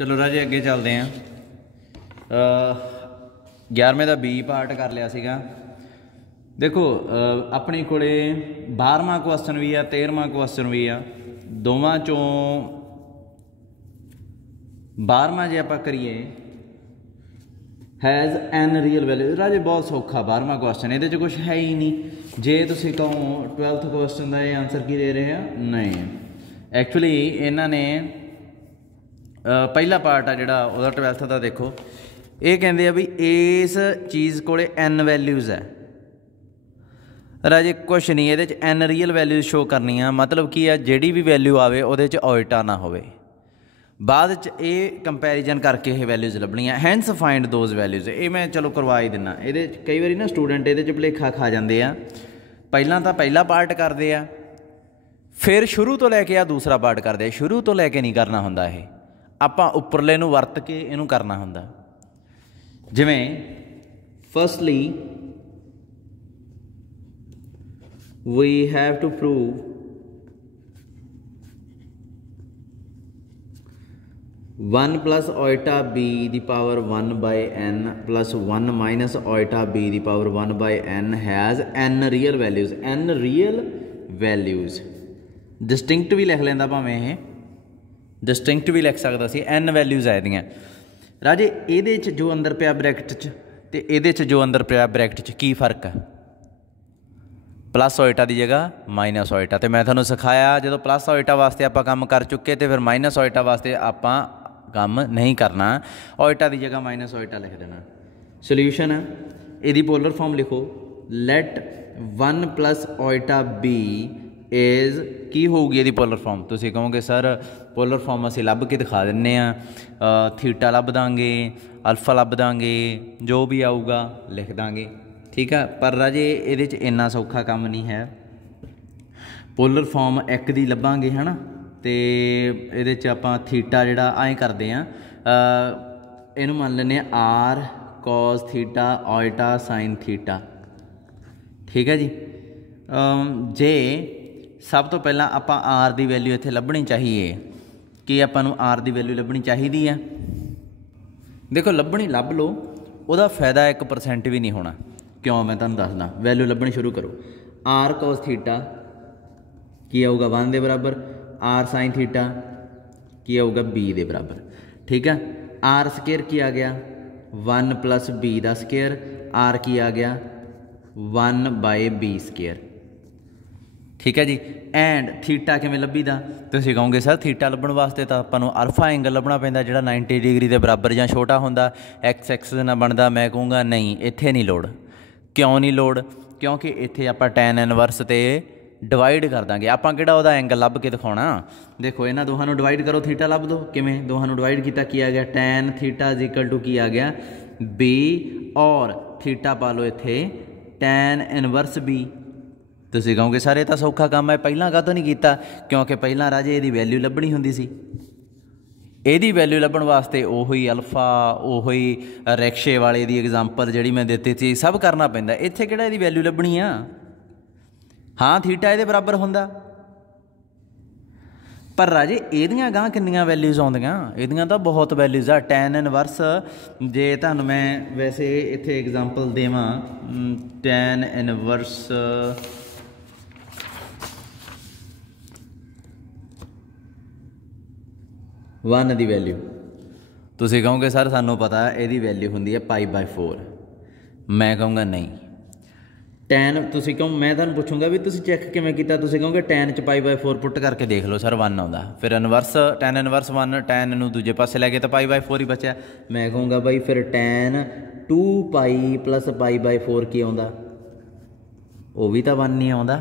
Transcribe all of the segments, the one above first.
चलो राजे अगे चलते हैं। 11वें का बी पार्ट कर लिया सीगा। देखो अपने को 12वां क्वेश्चन भी आ 13वां क्वेश्चन भी आ, दोवां चों 12वां जे आप करिए हैज़ एन रियल वैल्यू। राजे बहुत सौखा 12वां क्वेश्चन, ये कुछ है ही नहीं। जे तुसीं कहो 12th क्वेश्चन का ये आंसर की दे रहे हैं, नहीं एक्चुअली इन्होंने पहला पार्ट आ जिहड़ा उहदा 12th का देखो, ये कहते हैं भी इस चीज़ को एन वैल्यूज़ है। राजे कुछ नहीं, ये एन रियल वैल्यूज़ शो करनी है। मतलब की है जिहड़ी भी वैल्यू आवे उहदे च ओल्टा ना होवे, बाद ये कंपैरिजन करके ये वैल्यूज़ लभनियां। हैंस फाइंड दोज वैल्यूज़, ये मैं चलो करवा ही दिना। ये कई बार ना स्टूडेंट ये भुलेखा खा जाते हैं, पहला तो पहला पार्ट करते हैं, फिर शुरू तो लैके आ दूसरा पार्ट करते हैं। शुरू तो लैके नहीं करना होंदा, ये आपां उपरले नूं वरत के इनू करना होंदा। जिवें firstly we have to prove one plus iota b the power 1 by n plus 1 minus iota b the power 1 by n has n real values. N real values distinct भी लिख लेंदा, भावें ये डिस्टिंक्ट भी लिख सकता सी। एन वैल्यूज़ है इहदियां। राजे इहदे च जो अंदर पिया ब्रैकेट च ते इहदे च जो अंदर पिया ब्रैकेट च की फर्क है? प्लस ओइटा की जगह माइनस ओइटा। तो मैं तुहानूं सिखाया जो प्लस ओइटा वास्ते आपां काम कर चुके तो फिर माइनस ओइटा वास्ते आपां काम नहीं करना, ओइटा की जगह माइनस ओइटा लिख देना। सोल्यूशन है यदि पोलर फॉर्म लिखो, let 1 plus iota b is की होगी यदि पोलर फॉर्म। तुसीं कहोगे सर पोलर फॉर्म असीं लभ के दिखा दिंने आ, थीटा लभ दांगे, अल्फा लभ दांगे, जो भी आऊगा लिख दांगे, ठीक है। पर राजे ये इन्ना सौखा काम नहीं है। पोलर फॉर्म एक दी लभांगे है ना, तो ये आपां थीटा जिहड़ा ऐ करते हैं, इनू मान लें r cos theta iota sine theta, ठीक है जी। जे सब तो पहला आपां आर की वैल्यू इत्थे लभनी चाहिए कि आपां नूं आर की वैल्यू लभनी चाहिए है। देखो लभनी लभ लो, उहदा फायदा 1% भी नहीं होना। क्यों? मैं तुहानूं दसदा, वैल्यू लभनी शुरू करो। आर कॉस थीटा की आऊगा 1 के बराबर, आर साइन थीटा की आऊगा बी के बराबर, ठीक है। आर स्केयर की आ गया 1 प्लस बी का स्केयर, आर की आ गया 1 बाय बी स्केयर, ठीक है जी। एंड थीटा किवें लभीदा? तुसीं कहोगे सर थीटा लभण वास्ते तो आपां नूं अल्फा एंगल लभना पैंदा जिहड़ा 90 डिग्री के बराबर जां छोटा हुंदा, एक्स एक्सिस नाल बनदा। मैं कहूँगा नहीं, इत्थे नहीं लोड़। क्यों नहीं लोड़? क्योंकि इत्थे आपां टैन इनवर्स ते डिवाइड कर देंगे। आपां किहड़ा उहदा एंगल लभ के दिखाउणा। देखो इन्हां दोहां नूं डिवाइड करो, थीटा लभ दो। किवें? दोहां नूं डिवाइड कीता की आ गया tan theta is equal to की आ गया बी, और थीटा पा लो इत्थे टैन इनवर्स बी। तुसीं कहोगे सर ये तो सौखा काम है, पहलां काहतों नहीं कीता? क्योंकि पहलां राजे इहदी वैल्यू लभणी हुंदी सी। ਇਹਦੀ वैल्यू लभण वास्ते ਉਹੀ अल्फा ਉਹੀ रिक्शे वाले ਦੀ एग्जाम्पल ਜਿਹੜੀ मैं ਦਿੱਤੀ ਸੀ सब करना ਪੈਂਦਾ। ਇੱਥੇ ਕਿਹੜਾ ਇਹਦੀ वैल्यू ਲੱਭਣੀ ਆ? हाँ थीटा ਇਹਦੇ बराबर ਹੁੰਦਾ, पर राजे ਇਹਦੀਆਂ ਗਾਂ ਕਿੰਨੀਆਂ वैल्यूज़ ਆਉਂਦੀਆਂ? ਇਹਦੀਆਂ ਤਾਂ बहुत वैल्यूज़ आ। टैन इनवर्स जे ਤੁਹਾਨੂੰ मैं वैसे ਇੱਥੇ एग्जाम्पल देवां, टैन इनवर्स 1 की वैल्यू, तुसीं कहोगे सर सानू पता है यदी वैल्यू होंदी है π/4। मैं कहूँगा नहीं, टैन तुसीं कहो, मैं तुहानूं पुछूंगा भी तुसीं चैक किवें कीता? तुसीं कहोगे टैन च π/4 पुट करके देख लो सर 1 आउंदा, फिर इनवर्स टैन इनवर्स 1, टैन नूं दूजे पासे लै गए तो π/4 ही बचा। मैं कहूँगा बई फिर टैन 2π प्लस π/4 की आउंदा? वो भी तो 1 नहीं आउंदा।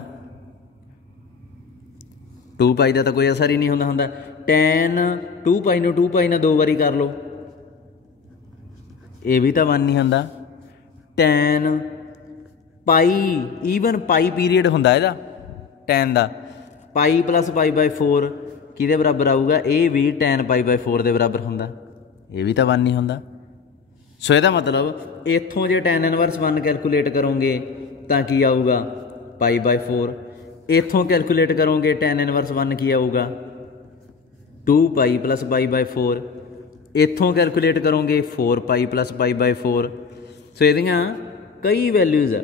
2π का तो कोई असर ही नहीं होंदा। टैन 2π नूं 2π नाल 2 बारी कर लो, ये भी तो 1 नहीं होंदा। टैन पाई ईवन पाई पीरीयड होंदा इहदा टैन का, पाई प्लस π/4 किहदे बराबर आऊगा? ये भी टैन π/4 के बराबर होंदा, ये भी तो 1 नहीं होंदा। सो ਇਹਦਾ मतलब इत्थों जे टैन इनवर्स 1 कैलकुलेट करोगे तो की आऊगा? π/4। इत्थों कैलकुलेट करोगे टैन इनवर्स 1 की आऊगा? 2π प्लस π/4। इत्थों कैलकुलेट करोगे 4 पाई प्लस पाई बाय 4। सो ये कई वैल्यूज़ है।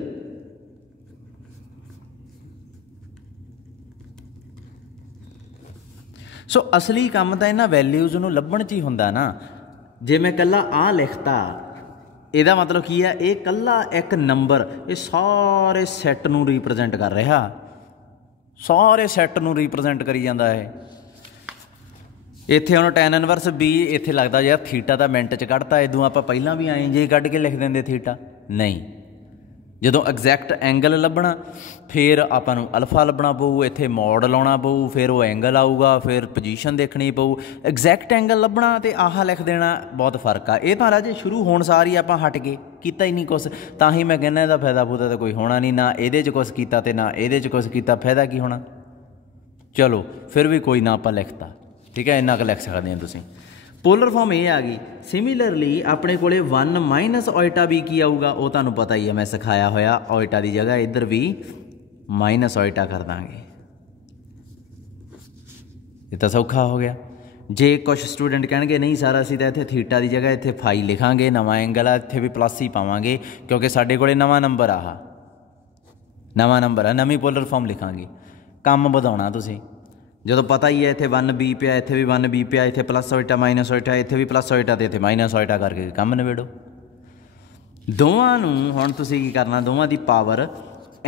सो असली काम तो इन्हां वैल्यूज़ नूं लभण च ही हुंदा ना। जे मैं कल्ला आ लिखता, ਇਹਦਾ मतलब की है, ये कल्ला एक नंबर ये सारे सैट नूं रिप्रजेंट कर रहा, सारे सैट नूं रिप्रजेंट करी जाता है। इत्थे हुण tan इनवर्स B इत्थे लगता यार थीटा तो मिनट च कढ़ता, इदों आपां पहलां भी आए जे कढ़ के लिख देंदे थीटा। नहीं, ਜਦੋਂ ਐਗਜ਼ੈਕਟ ਐਂਗਲ ਲੱਭਣਾ ਫਿਰ ਆਪਾਂ ਨੂੰ ਅਲਫਾ ਲੱਭਣਾ ਪਊ, ਇੱਥੇ ਮੋਡ ਲਾਉਣਾ ਪਊ, ਫਿਰ ਉਹ ਐਂਗਲ ਆਊਗਾ, ਫਿਰ ਪੋਜੀਸ਼ਨ ਦੇਖਣੀ ਪਊ। ਐਗਜ਼ੈਕਟ ਐਂਗਲ ਲੱਭਣਾ ਅਤੇ ਆਹ ਲਿਖ ਦੇਣਾ ਬਹੁਤ ਫਰਕ ਆ। ਇਹ ਤਾਂ ਰਾਜੇ ਸ਼ੁਰੂ ਹੋਣ ਸਾਰ ਹੀ ਆਪਾਂ ਹਟ ਗਏ, ਕੀਤਾ ਹੀ ਨਹੀਂ ਕੁਛ। ਤਾਂ ਹੀ ਮੈਂ ਕਹਿੰਦਾ ਇਹਦਾ ਫਾਇਦਾ ਫੂਦਾ ਤਾਂ ਕੋਈ ਹੋਣਾ ਨਹੀਂ, ਨਾ ਇਹਦੇ 'ਚ ਕੁਛ ਕੀਤਾ ਅਤੇ ਨਾ ਇਹਦੇ 'ਚ ਕੁਛ ਕੀਤਾ, ਫਾਇਦਾ ਕੀ ਹੋਣਾ। ਚਲੋ ਫਿਰ ਵੀ ਕੋਈ ਨਾ, ਆਪਾਂ ਲਿਖਤਾ, ਠੀਕ ਹੈ, ਇੰਨਾ ਕੁ ਲਿਖ ਸਕਦੇ ਹੋ ਤੁਸੀਂ। पोलर फॉर्म ये आ गई। सिमिलरली अपने को 1 माइनस ओइटा भी की आऊगा, वो तुहानू पता ही है, मैं सिखाया होया। ओइटा की जगह इधर भी माइनस ओइटा कर देंगे, ये तो सौखा हो गया। जे कुछ स्टूडेंट कहेंगे नहीं सर असीं तां इत्थे थीटा की जगह इत्थे फाई लिखांगे, नवा एंगल आ, इत्थे भी प्लस ही पावांगे क्योंकि साडे कोले नवा नंबर आ, नवा नंबर आ, नवीं पोलर फॉर्म लिखांगे। काम वधाउणा तुसीं, जो पता ही है इत्थे 1B पिया, इत्थे भी 1B पिया, इत्थे प्लस ओइटा माइनस ओइटा, इत्थे भी प्लस ओइटा ते इत्थे माइनस ओइटा करके काम निबेड़ो। दोवां नूं हुण तुसीं की करना, दोवां दी पावर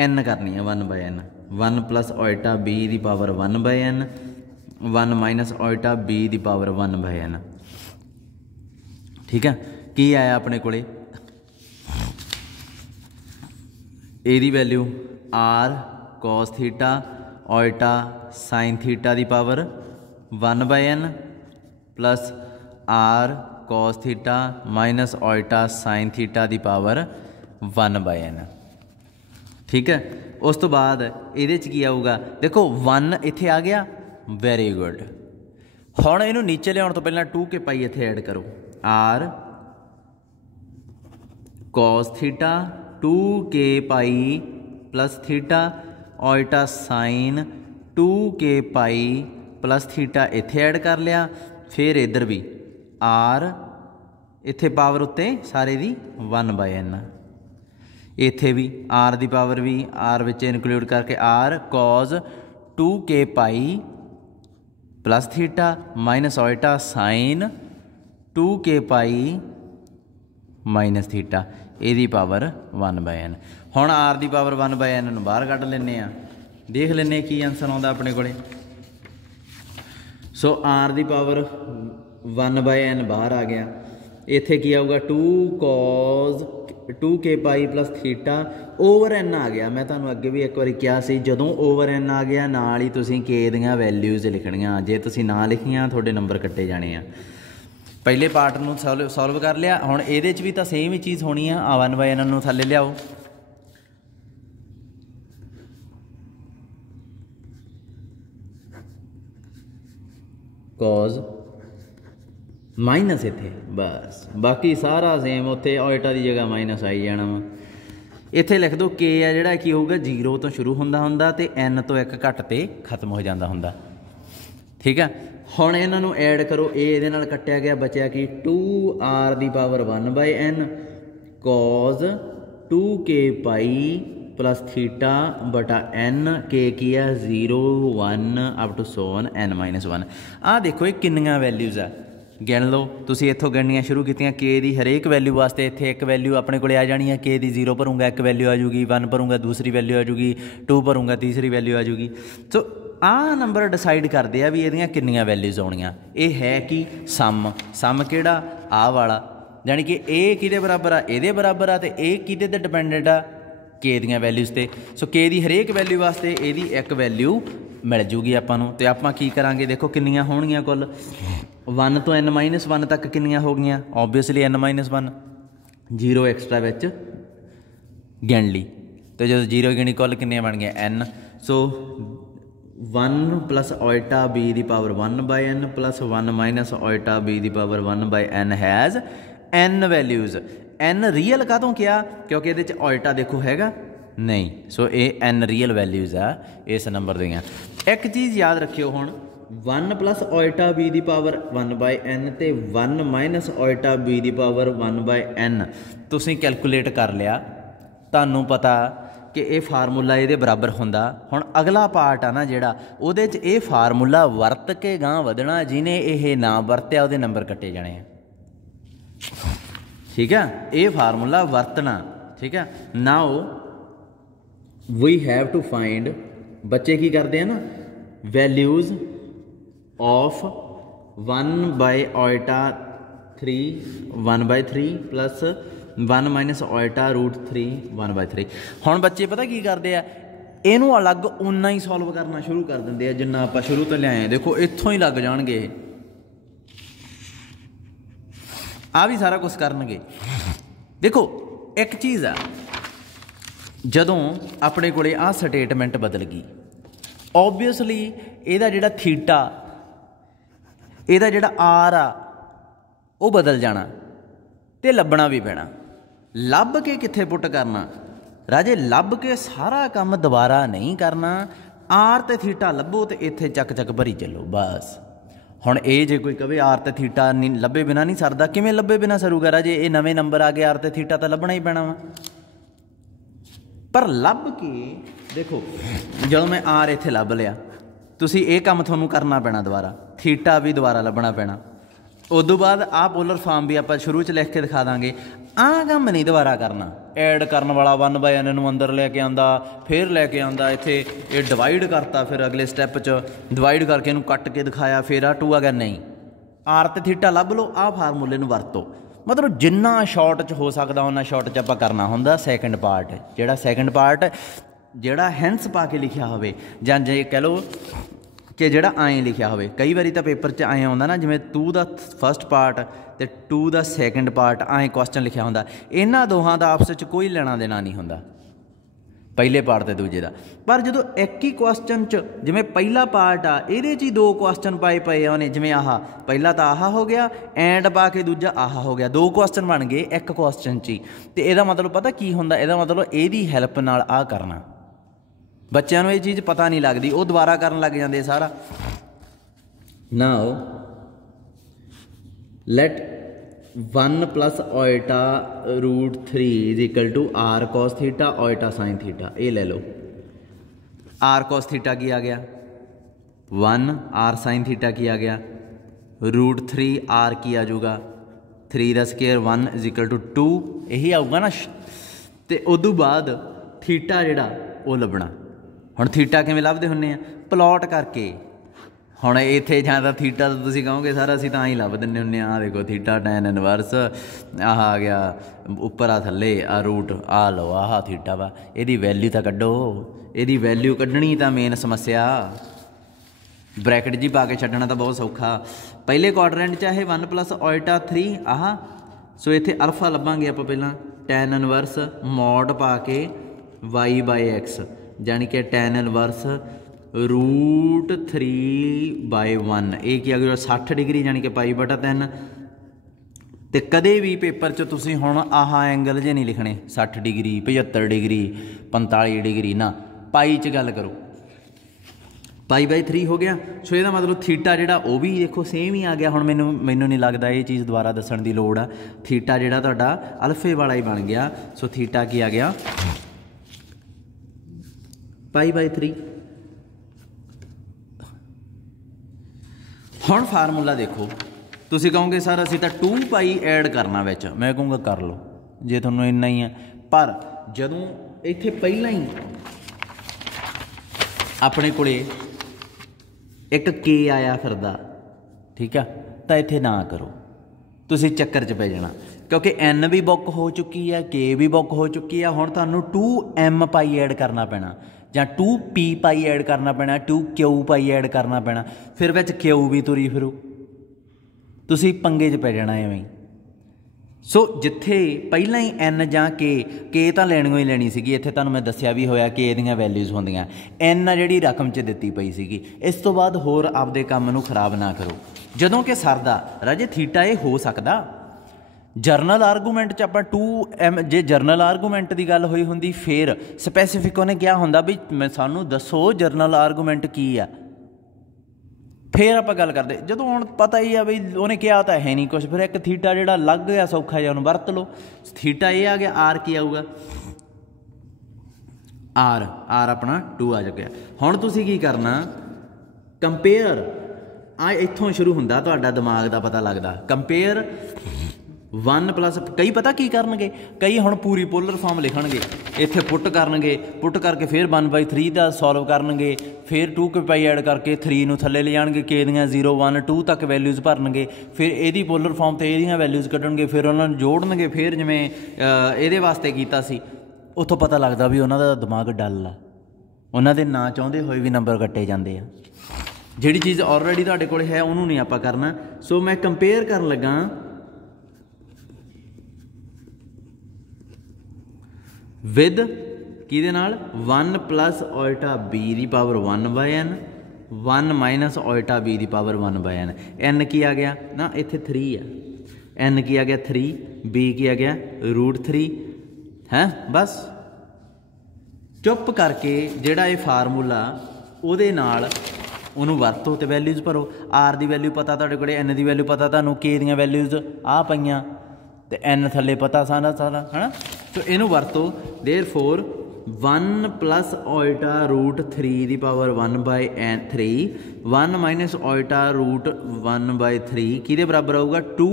n करनी है 1/n। 1 प्लस ओइटा B दी power 1/n, 1 minus iota B दी पावर 1/n। ठीक है, की आया अपने कोले ए दी value r cos theta iota sine theta की power 1/n plus r cos theta minus iota sine theta की पावर 1/n। ठीक है, उस तो बाद ये की आऊगा, देखो 1 इत्थे आ गया, वेरी गुड। हुण इहनूं नीचे लियाउण तो पहलां 2k पाई इत्थे ऐड करो, r cos theta 2k pi plus theta iota sine 2k pi plus theta इत्थे ऐड कर लिया। फिर इधर भी r इत्थे पावर उत्ते सारे दी 1/n, इत्थे भी r दी पावर भी r विच इनकलूड करके r cos 2k pi plus theta minus iota sine 2k pi minus theta, इहदी पावर 1/n। हुण r दी पावर 1/n नूं बाहर कढ लैंदे आ, देख लें की आंसर आता अपने को। सो r दी पावर 1/n बाहर आ गया, इत्थे की आऊगा 2 cos 2k pi plus theta over n आ गया। मैं तुहानूं अगे भी एक बार कहा सी, जदों ओवर n आ गया नाल ही तुसीं k दीआं वैल्यूज़ लिखणियां, जे तुसीं ना लिखियां तुहाडे नंबर कट्टे जाने आ। पहले पार्ट नूं सॉल्व कर लिया, हुण इहदे च भी तां सेम ही चीज़ होनी आ। 1/n नूं थल्ले लियाओ, कॉज माइनस इत्थे बस, बाकी सारा सेम, उत्थे ओइटा की जगह माइनस आई जाना वा। इत्थे लिख दो के आ जिहड़ा की होऊगा 0 तो शुरू हुंदा हुंदा ते n तो 1 घट ते खत्म हो जाता हुंदा। ठीक है, हुण इन्हां नूं ऐड करो, ए इहदे नाल कट्टिया गया, बचिया कि 2r the power 1/n cos 2k pi plus theta बटा n, के की है 0 1 up to so on n-1। आ देखो ये किन्नियां वैल्यूज़ आ, गिन लो तुसीं, इत्थों गिननियां शुरू कीतियां। के दी हरेक वैल्यू वास्ते इत्थे एक वैल्यू अपने कोले आ जानी है, के दी 0 भरूंगा एक वैल्यू आ जूगी, 1 भरूंगा दूसरी वैल्यू आ जूगी, 2 भरूंगा तीसरी वैल्यू आ जूगी। सो आ नंबर डिसाइड करते हैं भी इहदियां किन्नियां वैल्यूज़ आउणियां। ये है कि सम, सम किहड़ा आ वाला, यानी कि ए किहदे बराबर आ, इहदे बराबर आ, ते ए किहदे ते डिपेंडेंट आ, के दियां वैल्यूज़ ते। सो के दी हरेक वैल्यू वास्ते इहदी एक वैल्यू मिल जूगी आपां नूं, ते आपां की करांगे, देखो किन्नियां होणगीਆਂ कुल 1 तो n-1 तक किन्नियां हो गईयां, ओबवियसली n-1 0 एक्सट्रा विच गिण ली, तो जो 0 गिणी कुल किन्नियां बन गईयां n। So 1 plus iota b दी power 1/n plus 1 minus iota b दी power 1/n has n values. n real कातों क्या, क्योंकि ये ओइटा देखो हैगा नहीं। सो ये n रियल वैल्यूज़ आ इस नंबर दियां। एक चीज़ याद रखियो, हुण 1 plus iota b the power 1 by n ते 1 minus iota b the power 1 by n तुसीं कैलकुलेट कर लिया, तुहानूं पता कि ये फार्मूला ये बराबर होंदा। हुण अगला पार्ट आ ना जिहड़ा उहदे च ये फार्मूला वरत के गां वधना, जिन्हें ये ना वरत्या उहदे नंबर कट्टे जाने। ठीक है, ये फार्मूला वरतना। ठीक है, now we have to find, बच्चे की करते हैं ना, values of 1 by iota 3 1 by 3 plus 1 minus iota root 3 1 by 3। हुण बच्चे पता की करते हैं, इनू अलग उन्ना ही सॉल्व करना शुरू कर देंगे जिन्ना आपां शुरू तो लिआए। देखो इत्थों ही लग जाणगे, आ भी सारा कुछ करनगे। देखो एक चीज़ आ, जदों अपने कोले आ स्टेटमेंट बदल गई, ओबवियसली इहदा जिहड़ा थीटा, इहदा जिहड़ा आर आ वो बदल जाना ते लभना भी पैना। लभ के कित्थे पुट करना राजे, लभ के सारा काम दोबारा नहीं करना। आर ते थीटा लभो तो इत्थे चक चक भरी चलो बस। हुण ये जे कोई कहे आर ते थीटा नहीं लभे बिना नहीं सरदा, किवें लभे बिना सरूगा राजे, ये नवे नंबर आ गए, आर ते थीटा तो लभना ही पैना वा। पर लभ के देखो, जो मैं आर इत्थे लभ लिया, तुसीं ये काम तुहानूं करना पैना दोबारा, थीटा भी दोबारा लभना पैना। उदों बाद आ पोलर फॉर्म भी आप शुरू च लिख के दिखा देंगे। आ काम नहीं दोबारा करना, ऐड करने वाला 1 बाय एन नूं अंदर लैके आंदा, फिर लैके आंदा इत्थे ये डिवाइड करता, फिर अगले स्टैप च डिवाइड करके इनूं कट के दिखाया, फिर आ 2 आ गया। नहीं, आर ते थीटा लभ लो, आ फार्मूले नूं वरतो। मतलब जिन्ना शॉर्ट च हो सकता उन्ना शॉर्ट च आपां करना हुंदा। सैकेंड पार्ट जिहड़ा सैकेंड पार्ट जिहड़ा हैंस पा के लिखिया होवे, जां जे कह लो कि जिहड़ा आएँ लिखिया होवे, कई बारी तो पेपर च आएँ आउंदा ना, जिवें 2 दा फस्ट पार्ट ते 2 दा सैकेंड पार्ट आएँ क्वेश्चन लिखिया हुंदा। इन्हां दोहां दा आपस च कोई लेना देना नहीं हुंदा, पहले पार्ट ते दूजे दा। पर जदों एक ही क्वेश्चन च, जिवें पहला पार्ट आ इहदे च ही 2 क्वेश्चन पाए पए आने, जिवें आह पहला तो आह हो गया, एंड पा के दूजा आह हो गया, 2 क्वेश्चन बन गए एक क्वेश्चन च ही। तो इहदा मतलब पता की हुंदा, इहदा मतलब इहदी हैल्प नाल आ करना। बच्चों को ये चीज़ पता नहीं लगती, वो दोबारा करन लग जाते सारा। Now let 1 plus iota root 3 is equal to r cos theta iota sine theta. ये ले लो, आर कॉस थीटा की आ गया 1, आर साइन थीटा की आ गया रूट 3, आर की आ जाऊगा 3 का स्केयर 1 इज इक्वल टू 2, यही आऊगा ना। तो उदों बाद थीटा जिहड़ा वो लभना। हुण थीटा किवें लभदे हुंदे आ, प्लॉट करके। हुण इत्थे जां तां थीटा तो तुसीं कहोगे सर असीं तां ही लभ दिंदे हुंदे आ, देखो थीटा टैन इनवर्स आह आ गया उपर आ थल्ले आ रूट आ लो, आह थीटा वा, इहदी वैल्यू तां कड्ढो। इहदी वैल्यू कड्ढणी तां मेन समस्या, ब्रैकेट जी पा के छड्डना तां बहुत सौखा। पहले क्वाड्रेंट च है 1 प्लस ओइटा 3 आह, सो इत्थे अल्फा लभांगे आपां पहिलां, टैन इनवर्स मॉड पा के y बाय एक्स, जानी कि टैन इनवर्स रूट 3/1, ये की आ गया 60 डिग्री, जानी कि पाई बटा 3। तो कदे भी पेपर च तुसीं हुण आह एंगल जे नहीं लिखने 60 डिग्री 75 डिग्री 45 डिग्री ना, पाई च गल करो। π/3 हो गया। सो यदा मतलब थीटा जिहड़ा वो भी देखो सेम ही आ गया। हुण मैनू नहीं लगता ये चीज़ दोबारा दस्सण दी लोड़ आ। थीटा जिहड़ा तुहाडा अल्फे वाला ही बन गया। सो थीटा की आ गया π/3। हुण फार्मूला देखो, तुसीं कहोगे सर असीं तां 2π ऐड करना विच, मैं कहूँगा कर लो जे तुहानूं इन्ना ही है। पर जदों इत्थे पहलां ही अपने कोले एक के आया फिरदा, ठीक है, तो इत्थे ना करो, तुसीं चक्कर च पै जाना, क्योंकि एन भी बुक हो चुकी है, के भी बुक हो चुकी है। हुण तुहानूं 2m π ऐड करना पैना, जां 2p π ऐड करना पैना, 2q π ऐड करना पैना, फिर विच q भी तुरी फिरू, तुसीं पंगे च पै जाना एवें। सो जिथे पहला ही एन जां के तो लैणियों ही लैनी सी, इत्थे तुहानूं मैं दस्सिया भी होया कि इहदियां वैल्यूज़ होंदियां, एन जिहड़ी रकम च दित्ती पई सीगी। इस तो बाद होर आपदे काम नूं खराब ना करो। जदों कि सरदा राजे थीटा ये हो सकदा जरनल आर्गूमेंट च आपां 2m, जे जरनल आर्गूमेंट की गल होई हुंदी फिर स्पैसीफिक उहने क्या हुंदा भी मैं सानूं दसो जरनल आर्गूमेंट की आ, फिर आप गल करते जो हुण पता ही है बई उन्हें कहा तो है नहीं कुछ, फिर एक थीटा जिहड़ा लग गया सौखा जिहा उन्हें वरत लो। थीटा ये आ गया, आर की आऊगा आर अपना 2 आ चुकिया। हुण तुसीं की करना कंपेयर आ इत्थों शुरू हुंदा तुहाडा दिमाग दा पता लगदा। कंपेयर 1 प्लस कई पता की करनगे, कई हुण पूरी पोलर फॉर्म लिखणगे, इत्थे पुट करनगे, पुट करके फिर 1/3 दा सॉल्व करनगे, फिर 2 के पाई ऐड करके 3 नूं थल्ले ले जाणगे, के दियां 0 1 2 तक वैल्यूज़ भरनगे, फिर इहदी पोलर फॉर्म ते इहदियां वैल्यूज़ कढणगे, फिर उन्हां नूं जोड़नगे, फिर जिवें इहदे वास्ते कीता सी। उत्थों पता लगदा भी उन्हां दा दिमाग डल आ, उन्हां दे ना चाहुंदे होए भी नंबर कट्टे जांदे आ। जिहड़ी चीज़ ऑलरेडी तुहाडे कोल है उहनूं नहीं आपां करना। सो मैं कंपेयर करन लगा विद किहदे नाल 1 प्लस ओल्टा बी दी power 1/n 1 minus iota B दी पावर 1/n। n की आ गया ना, इत्थे 3 है, n की आ गया 3, b की आ गया √3 है। बस चुप करके जिहड़ा ये फार्मूला उहदे नाल उन्होंने वरतो तो वैल्यूज़ भरो। आर की वैल्यू पता तुहाडे कोल, एन की वैल्यू पता तुहानूं, के दी वैल्यूज़ आ पईयां ते एन थल्ले पता सारा सारा है ना। तो इनू वरतो देयरफॉर 1 प्लस ओल्टा √3 दी पावर 1/3 1 माइनस ओल्टा √1/3 किहदे बराबर आऊगा 2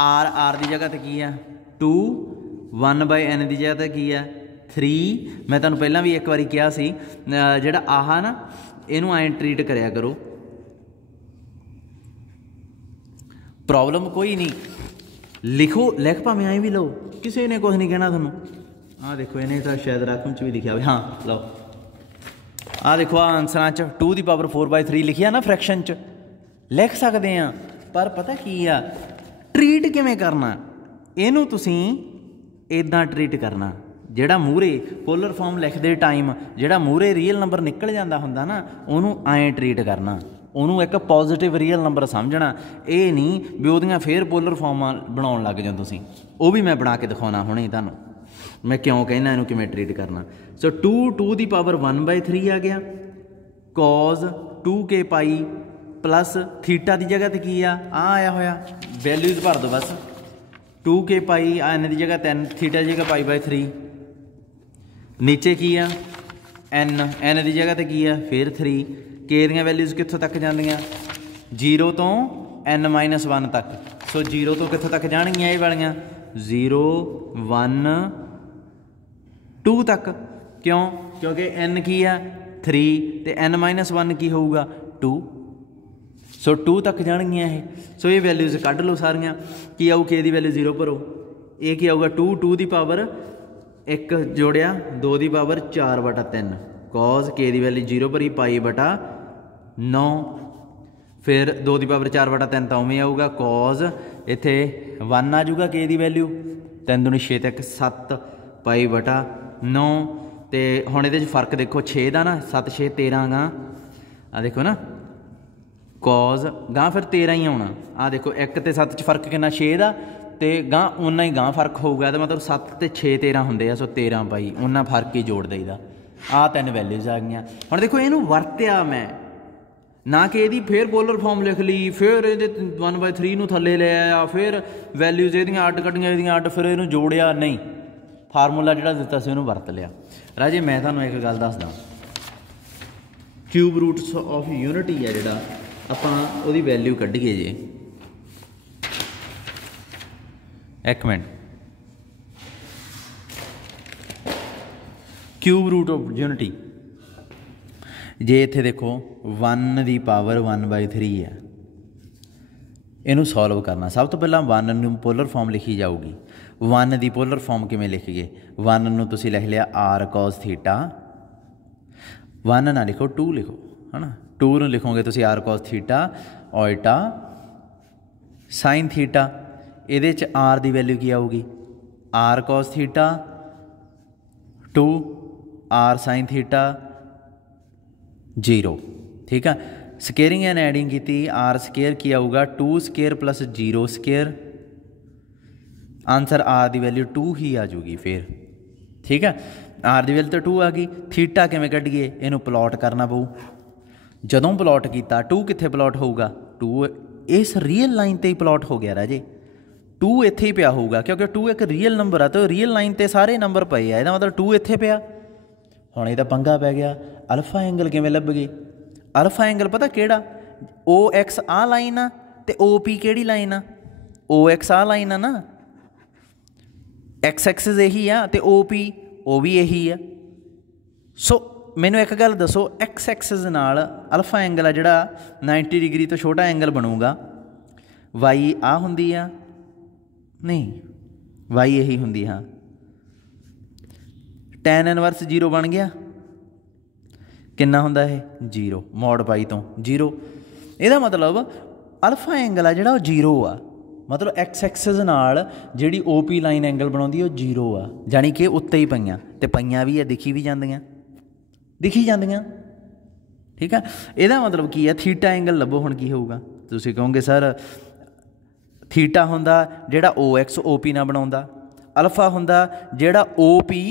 आर की जगह तो की है 2 1/n की जगह तो की है 3। मैं तुहानूं पहलां भी एक बारी कहा सी जिहड़ा आह ना इनू ऐ ट्रीट करिया करो, प्रॉब्लम कोई नहीं, लिखो लिख भावें ऐ भी लो, किसी ने कुछ नहीं कहना तुहानूं। आ देखो इन्हें तो शायद रकम च भी लिखा हो, हाँ लो आ देखो आंसर च 2 दी पावर 4/3 लिखिया ना, फ्रैक्शन च लिख सकते हैं। पर पता की आ ट्रीट किवें करना, इनू तुसीं इदां ट्रीट करना ਜਿਹੜਾ ਮੂਹਰੇ ਪੋਲਰ ਫਾਰਮ ਲਿਖਦੇ ਟਾਈਮ ਜਿਹੜਾ ਮੂਹਰੇ ਰੀਅਲ ਨੰਬਰ ਨਿਕਲ ਜਾਂਦਾ ਹੁੰਦਾ ਨਾ ਉਹਨੂੰ ਐਂ ਟਰੀਟ ਕਰਨਾ, ਉਹਨੂੰ ਇੱਕ ਪੋਜ਼ੀਟਿਵ ਰੀਅਲ ਨੰਬਰ ਸਮਝਣਾ। ਇਹ ਨਹੀਂ ਵੀ ਉਹਦੀਆਂ ਫੇਰ ਪੋਲਰ ਫਾਰਮਾਂ ਬਣਾਉਣ ਲੱਗ ਜਾਓ ਤੁਸੀਂ, ਉਹ ਵੀ ਮੈਂ ਬਣਾ ਕੇ ਦਿਖਾਉਣਾ ਹੁਣੇ ਤੁਹਾਨੂੰ ਮੈਂ ਕਿਉਂ ਕਹਿਣਾ ਇਹਨੂੰ ਕਿਵੇਂ ਟਰੀਟ ਕਰਨਾ। ਸੋ 2 ਦੀ ਪਾਵਰ 1/3 ਆ ਗਿਆ, ਕੋਜ਼ 2k ਪਾਈ प्लस थीटा की जगह तो की आया होया वैल्यूज़ भर दो बस 2k पाई एन की जगह 3 थीटा की जगह π/3 नीचे की एन की जगह तो की फिर 3 के दी वैल्यूज़ कितों तक जांदियां 0 तो n-1 तक। सो 0 तो कितों तक जाणगियां ये वालियां 0 1 2 तक। क्यों? क्योंकि n की 3 तो n-1 की होगा 2। सो 2 तक जाणगियां ये। सो ये वैल्यूज़ कढ़ लो सारियां। की आऊ के दी वैल्यू 0 भरो, ये की आऊगा 2 की पावर 1 जोड़िया 2 की पावर 4/3 कॉज के दी वैल्यू 0 भरी π/9 फिर 2 की पावर 4/3 तो उवें आऊगा कॉज इत्थे 1 आ जाऊगा के दी वैल्यू 3 दूनी 6 तक 7 π/9 तो हुण इहदे फर्क देखो 6 का ना 7 6 13 गा आ देखो ना कॉज गां फिर 13 ही आना। आ देखो 1 ते 7 च फर्क कितना 6 का तो गां उन्ना ही गां फर्क होगा तो मतलब 7 ते 6 13 होंगे। सो 13 पाई उन्ना फर्क ही जोड़ देईदा। आ 3 वैल्यूज़ आ गई। हुण देखो इनू वरत्या मैं ना कि यदि फिर पोलर फॉर्म लिख ली फिर ये 1/3 नूं थल्ले ले आया फिर वैल्यूज़ इहदियां अड कड्ढियां इहदियां अड फिर इहनूं जोड़िया नहीं फार्मूला जिहड़ा दित्ता सी उहनूं वरत लिया। राजे मैं तुहानूं एक गल दसदा क्यूब रूट्स ऑफ यूनिटी है जिहड़ा आपां उहदी वैल्यू कड्ढीए जे एक minute cube root of unity जे इत्थे देखो 1 की पावर 1/3 है इनू सॉल्व करना। सब तो पहला 1 नूं पोलर फॉर्म लिखी जाऊगी। 1 की पोलर फॉर्म किवें लिखीए 1 नूं तुसीं लिख लिया आर कॉस थीटा 1 ना लिखो 2 लिखो है ना 2 नूं लिखोगे तुसीं R cos theta iota sine theta इहदे च आर की वैल्यू की आऊगी R cos theta 2 R sine theta 0। ठीक है स्केयरिंग एंड एडिंग की आर स्केयर की आऊगा 2 square plus 0 square answer R की वैल्यू 2 ही आ जाऊगी फिर। ठीक है आर की वैल्यू तो 2 आ गई। थीटा किवें कड्ढीए इनू प्लॉट करना पऊ जदों प्लॉट किया 2 कित्थे प्लॉट होऊगा 2 इस रियल लाइन ते ही प्लॉट हो गया राजे 2 इत्थे ही पिया होऊगा क्योंकि 2 एक रियल नंबर आ तो रियल लाइन ते सारे नंबर पे आ इहदा मतलब 2 इत्थे पिया। हुण इहदा पंगा पै गया अल्फा एंगल किवें लभगे। अल्फा एंगल पता किहड़ा ओ एक्स आ लाइन आ ते ओ पी किहड़ी लाइन आ ओ एक्स आ लाइन आ ना एक्स एक्सिस यही आ ते ओ पी ओ भी यही आ। सो मैनू एक गल दसो एक्स एक्सिस नाल अल्फा एंगल आ जिहड़ा 90 डिग्री तो छोटा एंगल बनूगा वाई आ हुंदी आ नहीं वाई यही हुंदी हाँ टैन इनवर्स 0 बन गया किन्ना हुंदा है 0 मॉड पाई तो 0 इहदा मतलब अल्फा एंगल आ जिहड़ा 0 आ मतलब एक्स एक्सिस नाल जिहड़ी ओ पी लाइन एंगल बनाउंदी ओ 0 आ जानी कि उत्ते ही पईयां ते पईयां भी आ दिखी भी जांदियां ठीक है। इहदा मतलब की है थीटा एंगल लभो हुण की होऊगा तुसीं कहोगे सर थीटा हुंदा जिहड़ा ओ एक्स ओ पी ना बनाउंदा अल्फा हुंदा जिहड़ा ओ पी